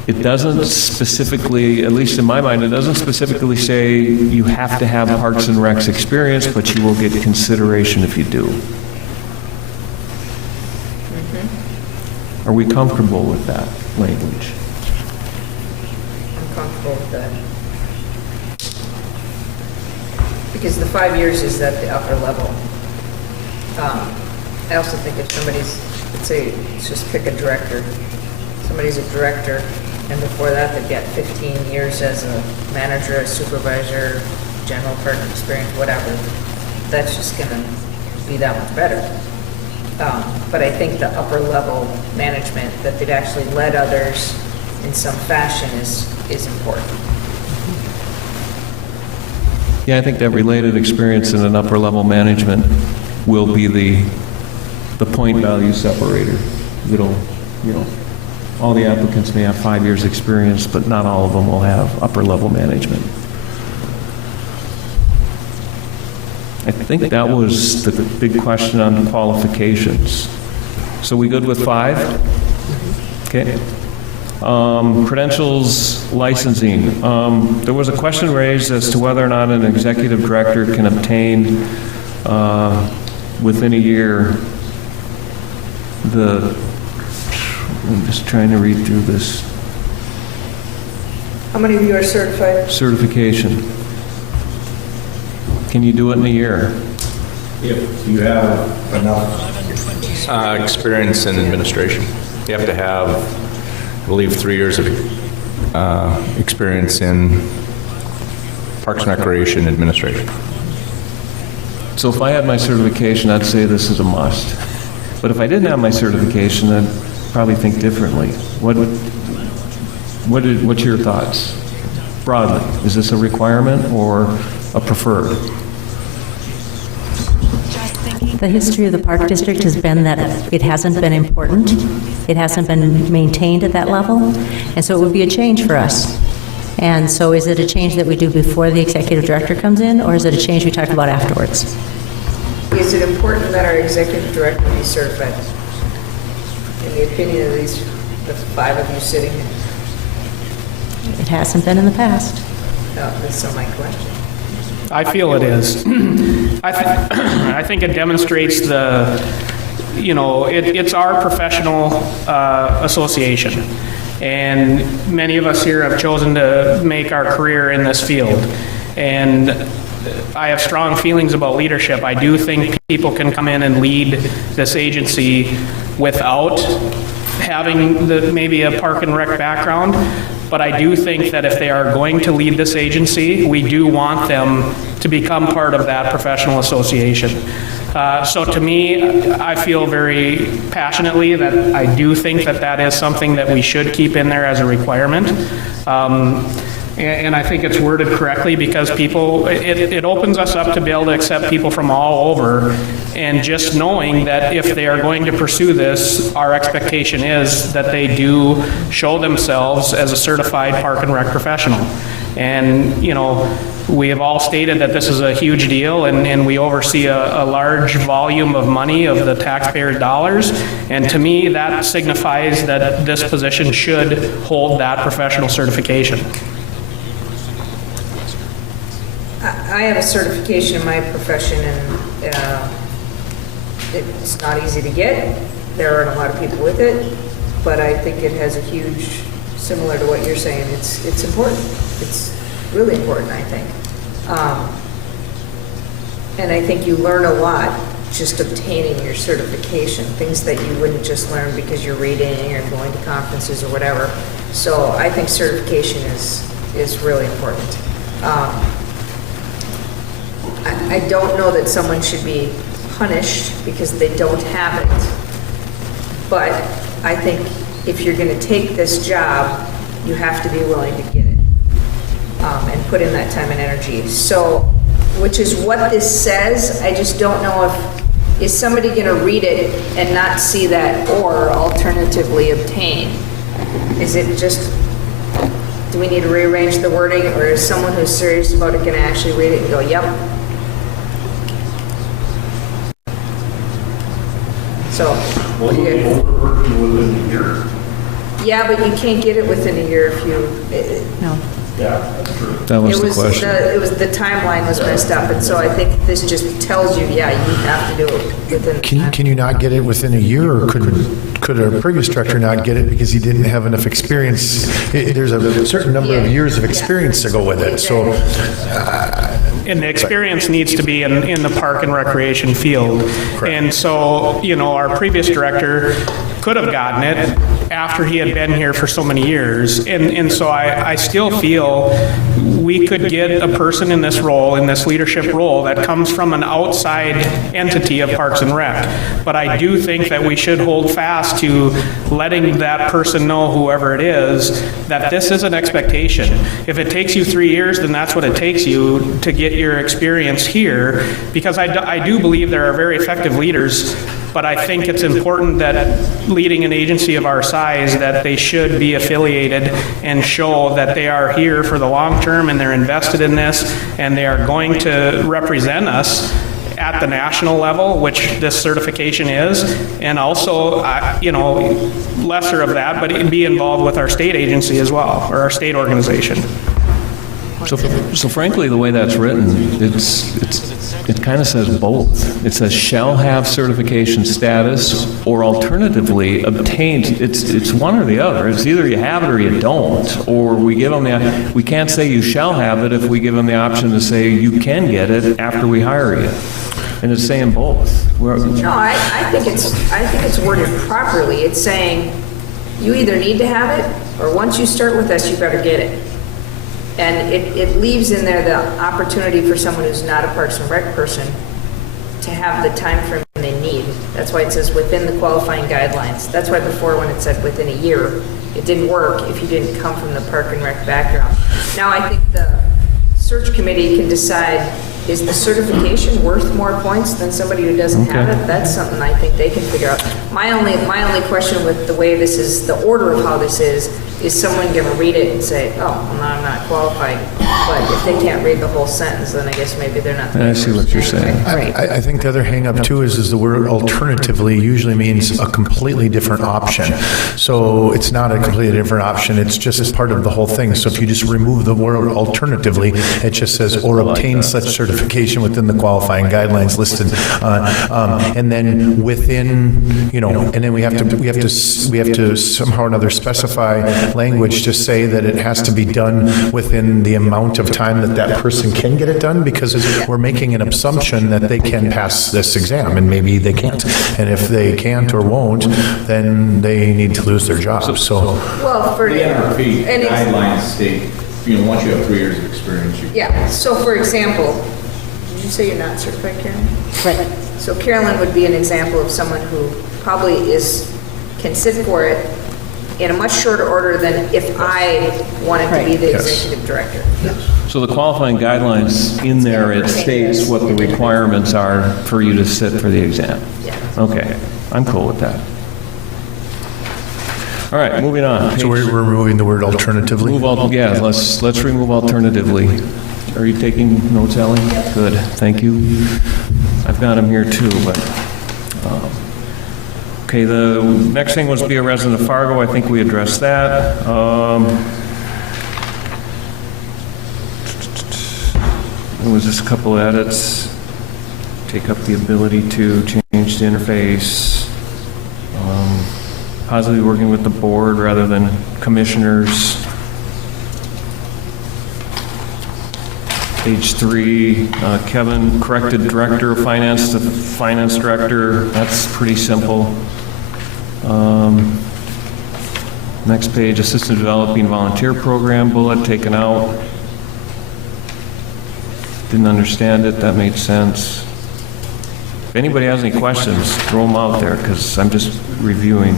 It doesn't specifically, at least in my mind, it doesn't specifically say you have to have Parks and Recs experience, but you will get consideration if you do. Are we comfortable with that language? I'm comfortable with that. Because the 5 years is at the upper level. I also think if somebody's, let's say, let's just pick a director. Somebody's a director, and before that, they've got 15 years as a manager, a supervisor, general partner experience, whatever. That's just going to be that much better. But I think the upper level management, that they've actually led others in some fashion is important. Yeah, I think that related experience in an upper-level management will be the point value separator. It'll, all the applicants may have 5 years' experience, but not all of them will have upper-level management. I think that was the big question on qualifications. So we good with 5? Okay. Credentials licensing. There was a question raised as to whether or not an executive director can obtain within a year I'm just trying to read through this. How many of you are certified? Certification. Can you do it in a year? If you have enough experience in administration, you have to have, I believe, 3 years of experience in Parks and Recreation administration. So if I had my certification, I'd say this is a must. But if I didn't have my certification, I'd probably think differently. What's your thoughts? Broadly, is this a requirement or a preferred? The history of the Park District has been that it hasn't been important. It hasn't been maintained at that level. And so it would be a change for us. And so is it a change that we do before the executive director comes in, or is it a change we talk about afterwards? Is it important that our executive director be certified? In the opinion of the 5 of you sitting here? It hasn't been in the past. No, that's so my question. I feel it is. I think it demonstrates it's our professional association. And many of us here have chosen to make our career in this field. And I have strong feelings about leadership. I do think people can come in and lead this agency without having maybe a park and rec background. But I do think that if they are going to lead this agency, we do want them to become part of that professional association. So to me, I feel very passionately that I do think that that is something that we should keep in there as a requirement. And I think it's worded correctly because it opens us up to be able to accept people from all over, and just knowing that if they are going to pursue this, our expectation is that they do show themselves as a certified park and rec professional. And, we have all stated that this is a huge deal, and we oversee a large volume of money of the taxpayers' dollars. And to me, that signifies that this position should hold that professional certification. I have a certification in my profession, and it's not easy to get. There aren't a lot of people with it, but I think it has a huge, similar to what you're saying, it's important. It's really important, I think. And I think you learn a lot just obtaining your certification, things that you wouldn't just learn because you're reading or going to conferences or whatever. So I think certification is really important. I don't know that someone should be punished because they don't have it, But I think if you're going to take this job, you have to be willing to get it and put in that time and energy. So, which is what this says. I just don't know is somebody going to read it and not see that or alternatively obtain? Is it just, do we need to rearrange the wording, or is someone who's serious about it going to actually read it and go, yep? So, Well, yeah. the older version within a year. Yeah, but you can't get it within a year if you, No. Yeah, that's true. That was the question. It was, the timeline was messed up, and so I think this just tells you, yeah, you have to do it within the time. Can you not get it within a year, or could a previous director not get it because he didn't have enough experience? There's a certain number of years of experience to go with it, so And the experience needs to be in the park and recreation field. And so, our previous director could have gotten it after he had been here for so many years. And so I still feel we could get a person in this role, in this leadership role, that comes from an outside entity of Parks and Rec. But I do think that we should hold fast to letting that person know, whoever it is, that this is an expectation. If it takes you 3 years, then that's what it takes you to get your experience here, because I do believe there are very effective leaders, but I think it's important that leading an agency of our size, that they should be affiliated and show that they are here for the long term and they're invested in this and they are going to represent us at the national level, which this certification is, and also, lesser of that, but be involved with our state agency as well, or our state organization. So frankly, the way that's written, it kind of says both. It says shall have certification status, or alternatively obtained. It's one or the other. It's either you have it or you don't. Or we give them we can't say you shall have it if we give them the option to say you can get it after we hire you. And it's saying both. No, I think it's worded properly. It's saying you either need to have it, or once you start with us, you better get it. And it leaves in there the opportunity for someone who's not a Parks and Rec person to have the time frame they need. That's why it says within the qualifying guidelines. That's why before, when it said within a year, it didn't work if you didn't come from the Park and Rec background. Now I think the search committee can decide, is the certification worth more points than somebody who doesn't have it? That's something I think they can figure out. My only question with the way this is, the order of how this is someone going to read it and say, oh, well, no, I'm not qualified. But if they can't read the whole sentence, then I guess maybe they're not. I see what you're saying. I think the other hang up too is the word alternatively usually means a completely different option. So it's not a completely different option, it's just part of the whole thing. So if you just remove the word alternatively, it just says or obtain such certification within the qualifying guidelines listed. And then within, and then we have to somehow or another specify language to say that it has to be done within the amount of time that person can get it done, because we're making an assumption that they can pass this exam, and maybe they can't. And if they can't or won't, then they need to lose their job. So, well, for the NRP and guidelines state, once you have 3 years of experience, you yeah. So, for example, did you say you're not certified, Carolyn? Right. So Carolyn would be an example of someone who probably can sit for it in a much shorter order than if I wanted to be the executive director. So the qualifying guidelines, in there, it states what the requirements are for you to sit for the exam. Yeah. Okay, I'm cool with that. All right, moving on. so we're removing the word alternatively. Let's remove alternatively. Are you taking notes, Ellie? Good, thank you. I've got them here too, but, okay, the next thing was be a resident of Fargo. I think we addressed that. There was just a couple edits. Take up the ability to change the interface. Possibly working with the board rather than commissioners. Page 3, Kevin corrected director of finance to finance director. That's pretty simple. Next page, assistant developing volunteer program bullet taken out. Didn't understand it, that made sense. If anybody has any questions, throw them out there, because I'm just reviewing.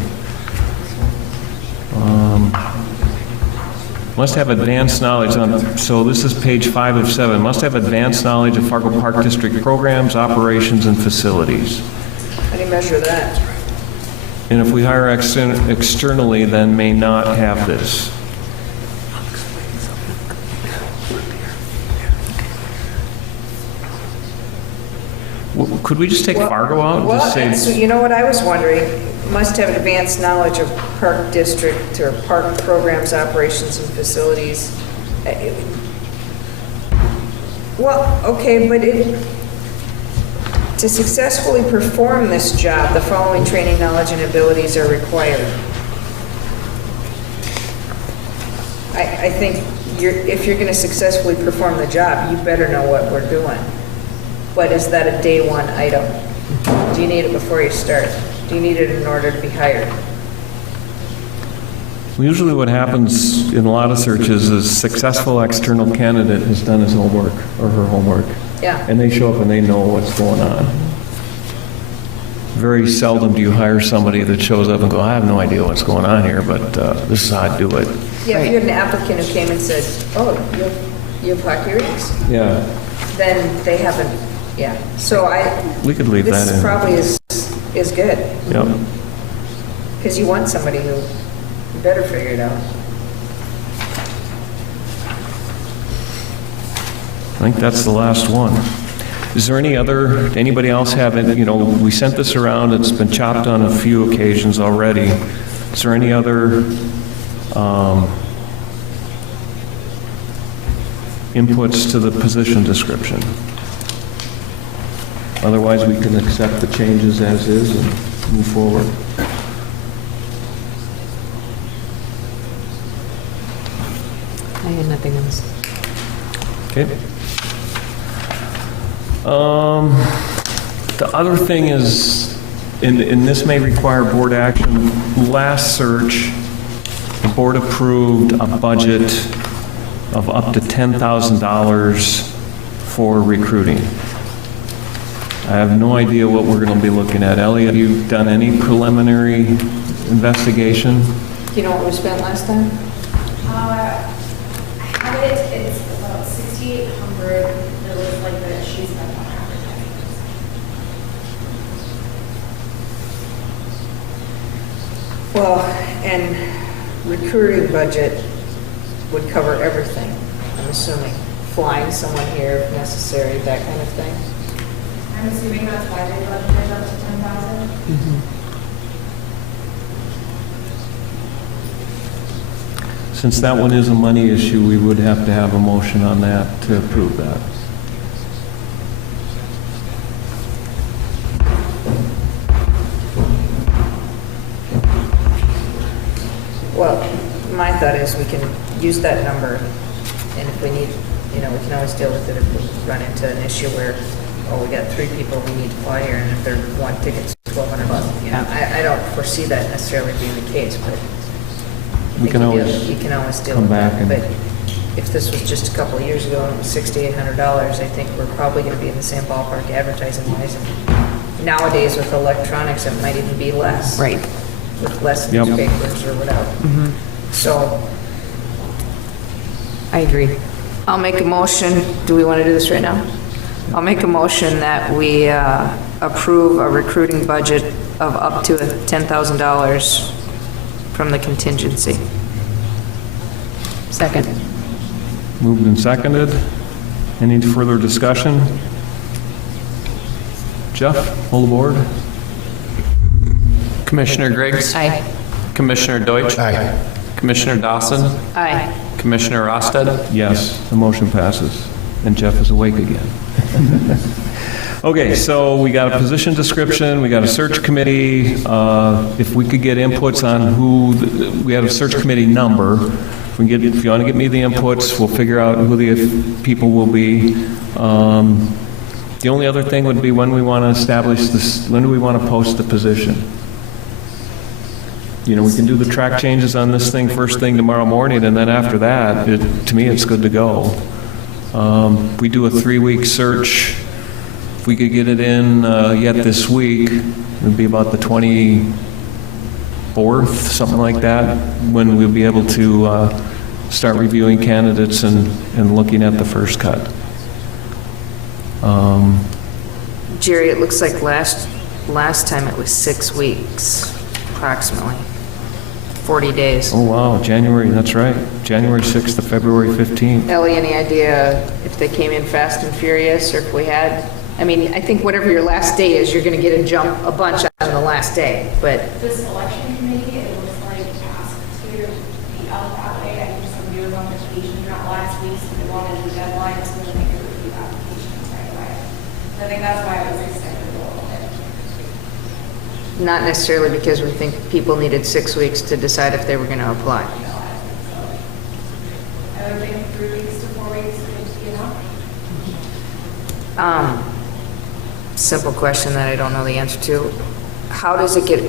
Must have advanced knowledge on, so this is page 5 of 7, must have advanced knowledge of Fargo Park District programs, operations, and facilities. How do you measure that? And if we hire externally, then may not have this. Could we just take Fargo out and just Well, so say, you know what I was wondering? Must have advanced knowledge of park district or park programs, operations, and facilities. Well, okay, but to successfully perform this job, the following training, knowledge, and abilities are required. I think if you're going to successfully perform the job, you better know what we're doing. But is that a day one item? Do you need it before you start? Do you need it in order to be hired? usually what happens in a lot of searches is successful external candidate has done his homework or her homework. Yeah. And they show up and they know what's going on. Very seldom do you hire somebody that shows up and go, I have no idea what's going on here, but this is how I do it. Yeah, if you had an applicant who came and said, oh, you have hockey rinks? Yeah, Then they haven't, yeah. So we could leave that this in. probably is good, Yep. because you want somebody who better figure it out. I think that's the last one. Is there anybody else have it? We sent this around, it's been chopped on a few occasions already. Is there any other inputs to the position description? Otherwise, we can accept the changes as is and move forward. I had nothing else. Okay. The other thing is, and this may require board action, last search, the board approved a budget of up to $10,000 for recruiting. I have no idea what we're going to be looking at. Ellie, have you done any preliminary investigation? Do you know what we spent last time? I have it, it's about 6,800, it looks like that she's been on advertising. Well, and recruiting budget would cover everything, I'm assuming. Flying someone here if necessary, that kind of thing. I'm assuming that's why they budgeted up to 10,000. Since that one is a money issue, we would have to have a motion on that to approve that. Well, my thought is we can use that number, and if we need, we can always deal with it if we run into an issue where, we got 3 people we need to fly here, and if they're one ticket's $1,200. I don't foresee that necessarily being the case, but We can always you can always deal come with back that. and- But if this was just a couple of years ago and it was $6,800, I think we're probably going to be in the same ballpark advertising-wise. And nowadays with electronics, it might even be less. Right. With less Yep. newspapers or whatever. So I agree. I'll make a motion. Do we want to do this right now? I'll make a motion that we approve a recruiting budget of up to $10,000 from the contingency. Second. Moved and seconded. Any further discussion? Jeff, hold the board. Commissioner Griggs? Aye. Commissioner Deutsch? Aye. Commissioner Dawson? Aye. Commissioner Rosted? Yes, the motion passes. And Jeff is awake again. Okay, so we got a position description, we got a search committee. If we could get inputs on we have a search committee number. If you want to get me the inputs, we'll figure out who the people will be. The only other thing would be when we want to establish this, when do we want to post the position? We can do the track changes on this thing first thing tomorrow morning, and then after that, to me, it's good to go. We do a 3-week search if we could get it in yet this week, it would be about the 24th, something like that, when we'll be able to start reviewing candidates and looking at the first cut. Jerry, it looks like last time it was 6 weeks, approximately, 40 days. Oh, wow, January, that's right, January 6th to February 15th. Ellie, any idea if they came in fast and furious, or if we had, I mean, I think whatever your last day is, you're going to get a bunch on the last day, but The selection committee, it was like asked to be out that way. I think somebody was on vacation throughout last week, so they wanted the deadline so that they could review applications right away. So I think that's why it was extended a little bit. not necessarily because we think people needed 6 weeks to decide if they were going to apply. I would think 3 weeks to 4 weeks would be enough. Simple question that I don't know the answer to. How does it get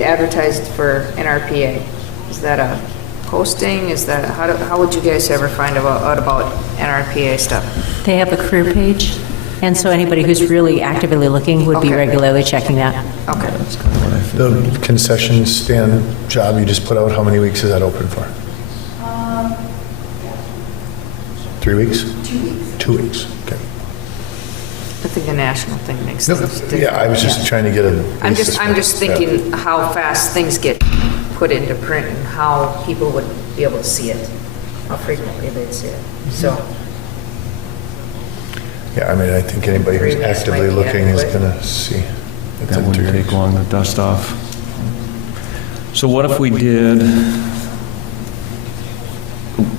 advertised for NRPA? Is that a posting? Is that, how would you guys ever find out about NRPA stuff? They have a career page, and so anybody who's really actively looking would be Okay. regularly checking that. Okay. The concession stand job you just put out, how many weeks is that open for? 3 weeks? 2 weeks. 2 weeks, okay. I think a national thing makes No, sense. yeah, I was just trying to get a I'm basis just for it. thinking how fast things get put into print and how people would be able to see it, how frequently they'd see it. So, Yeah, I mean, I think anybody who's 3 weeks actively might be looking is adequate. going to see. It's That in wouldn't 3 take weeks. long to dust off. So what if we did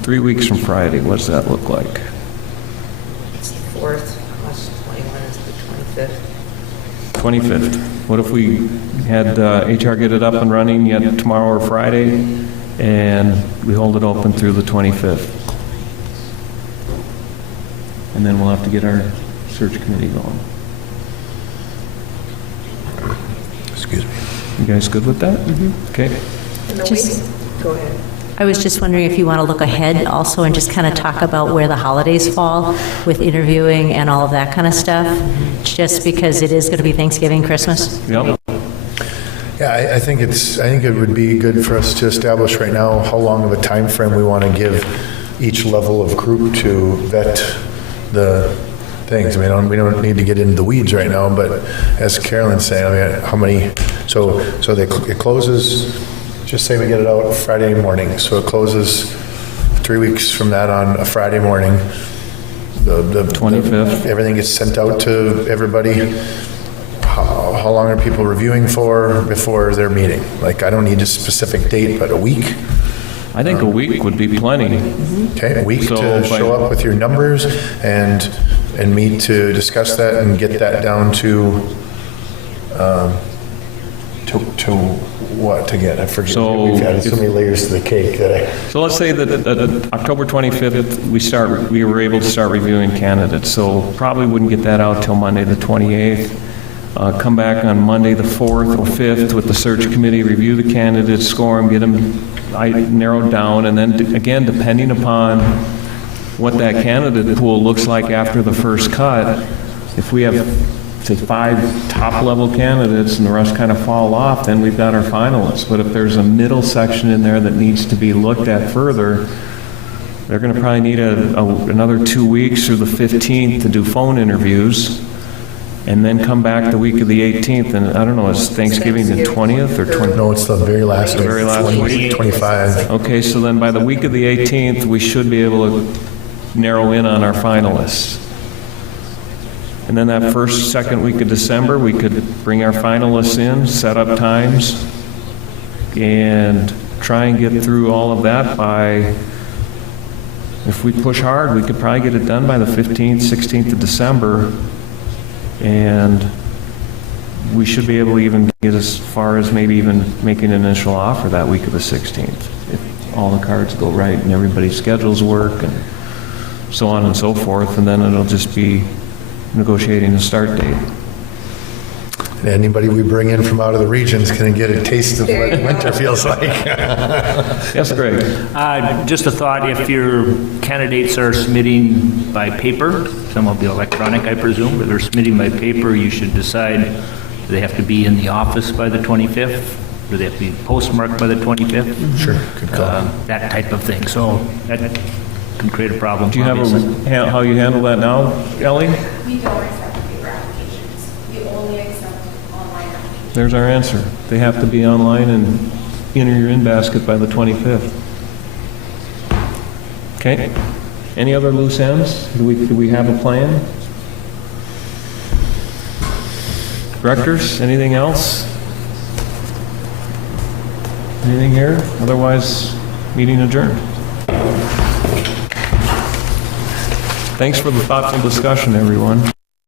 3 weeks from Friday? What does that look like? it's the 4th, plus 21 is the 25th. 25th. What if we had HR get it up and running yet tomorrow or Friday, and we hold it open through the 25th? And then we'll have to get our search committee going. Excuse me. You guys good with that? Okay. And the Just- week, go ahead. I was just wondering if you want to look ahead also and just kind of talk about where the holidays fall with interviewing and all of that kind of stuff, just because it is going to be Thanksgiving, Christmas. Yep. Yeah, I think it would be good for us to establish right now how long of a time frame we want to give each level of group to vet the things. I mean, we don't need to get into the weeds right now, but as Carolyn's saying, I mean, how many, so it closes, just say we get it out Friday morning, so it closes 3 weeks from that on a Friday morning. The 25th. Everything gets sent out to everybody. How long are people reviewing for before their meeting? Like, I don't need a specific date, but a week? I think a week would be plenty. Okay, a week So to by- show up with your numbers and meet to discuss that and get that down to what again? I forget. So We've added so if- many layers to the cake that I, So let's say that October 25th, we were able to start reviewing candidates, so probably wouldn't get that out till Monday, the 28th. Come back on Monday, the 4th or 5th with the search committee, review the candidates, score them, get them narrowed down, and then again, depending upon what that candidate pool looks like after the first cut, if we have, say, 5 top-level candidates and the rest kind of fall off, then we've got our finalists. But if there's a middle section in there that needs to be looked at further, they're going to probably need another 2 weeks through the 15th to do phone interviews, and then come back the week of the 18th. And I don't know, is Thanksgiving the 20th or 20th? no, it's the very last, The very last 20, 25. Okay, so then by the week of the 18th, we should be able to narrow in on our finalists. And then that first, second week of December, we could bring our finalists in, set up times, and try and get through all of that by, if we push hard, we could probably get it done by the 15th, 16th of December, and we should be able to even get as far as maybe even making an initial offer that week of the 16th, if all the cards go right and everybody's schedules work and so on and so forth, and then it'll just be negotiating a start date. And anybody we bring in from out of the regions can get a taste of what winter feels like. Yes, Greg? Just a thought, if your candidates are submitting by paper, some will be electronic, I presume, but they're submitting by paper, you should decide, do they have to be in the office by the 25th? Do they have to be postmarked by the 25th? Sure, good call. That type of thing. So that can create a problem. Do you have obviously. how you handle that now, Ellie? We don't accept paper applications. We only accept online applications. There's our answer. They have to be online and enter your in basket by the 25th. Okay? Any other loose ends? Do we have a plan? Directors, anything else? Anything here? Otherwise, meeting adjourned. Thanks for the thoughtful discussion, everyone.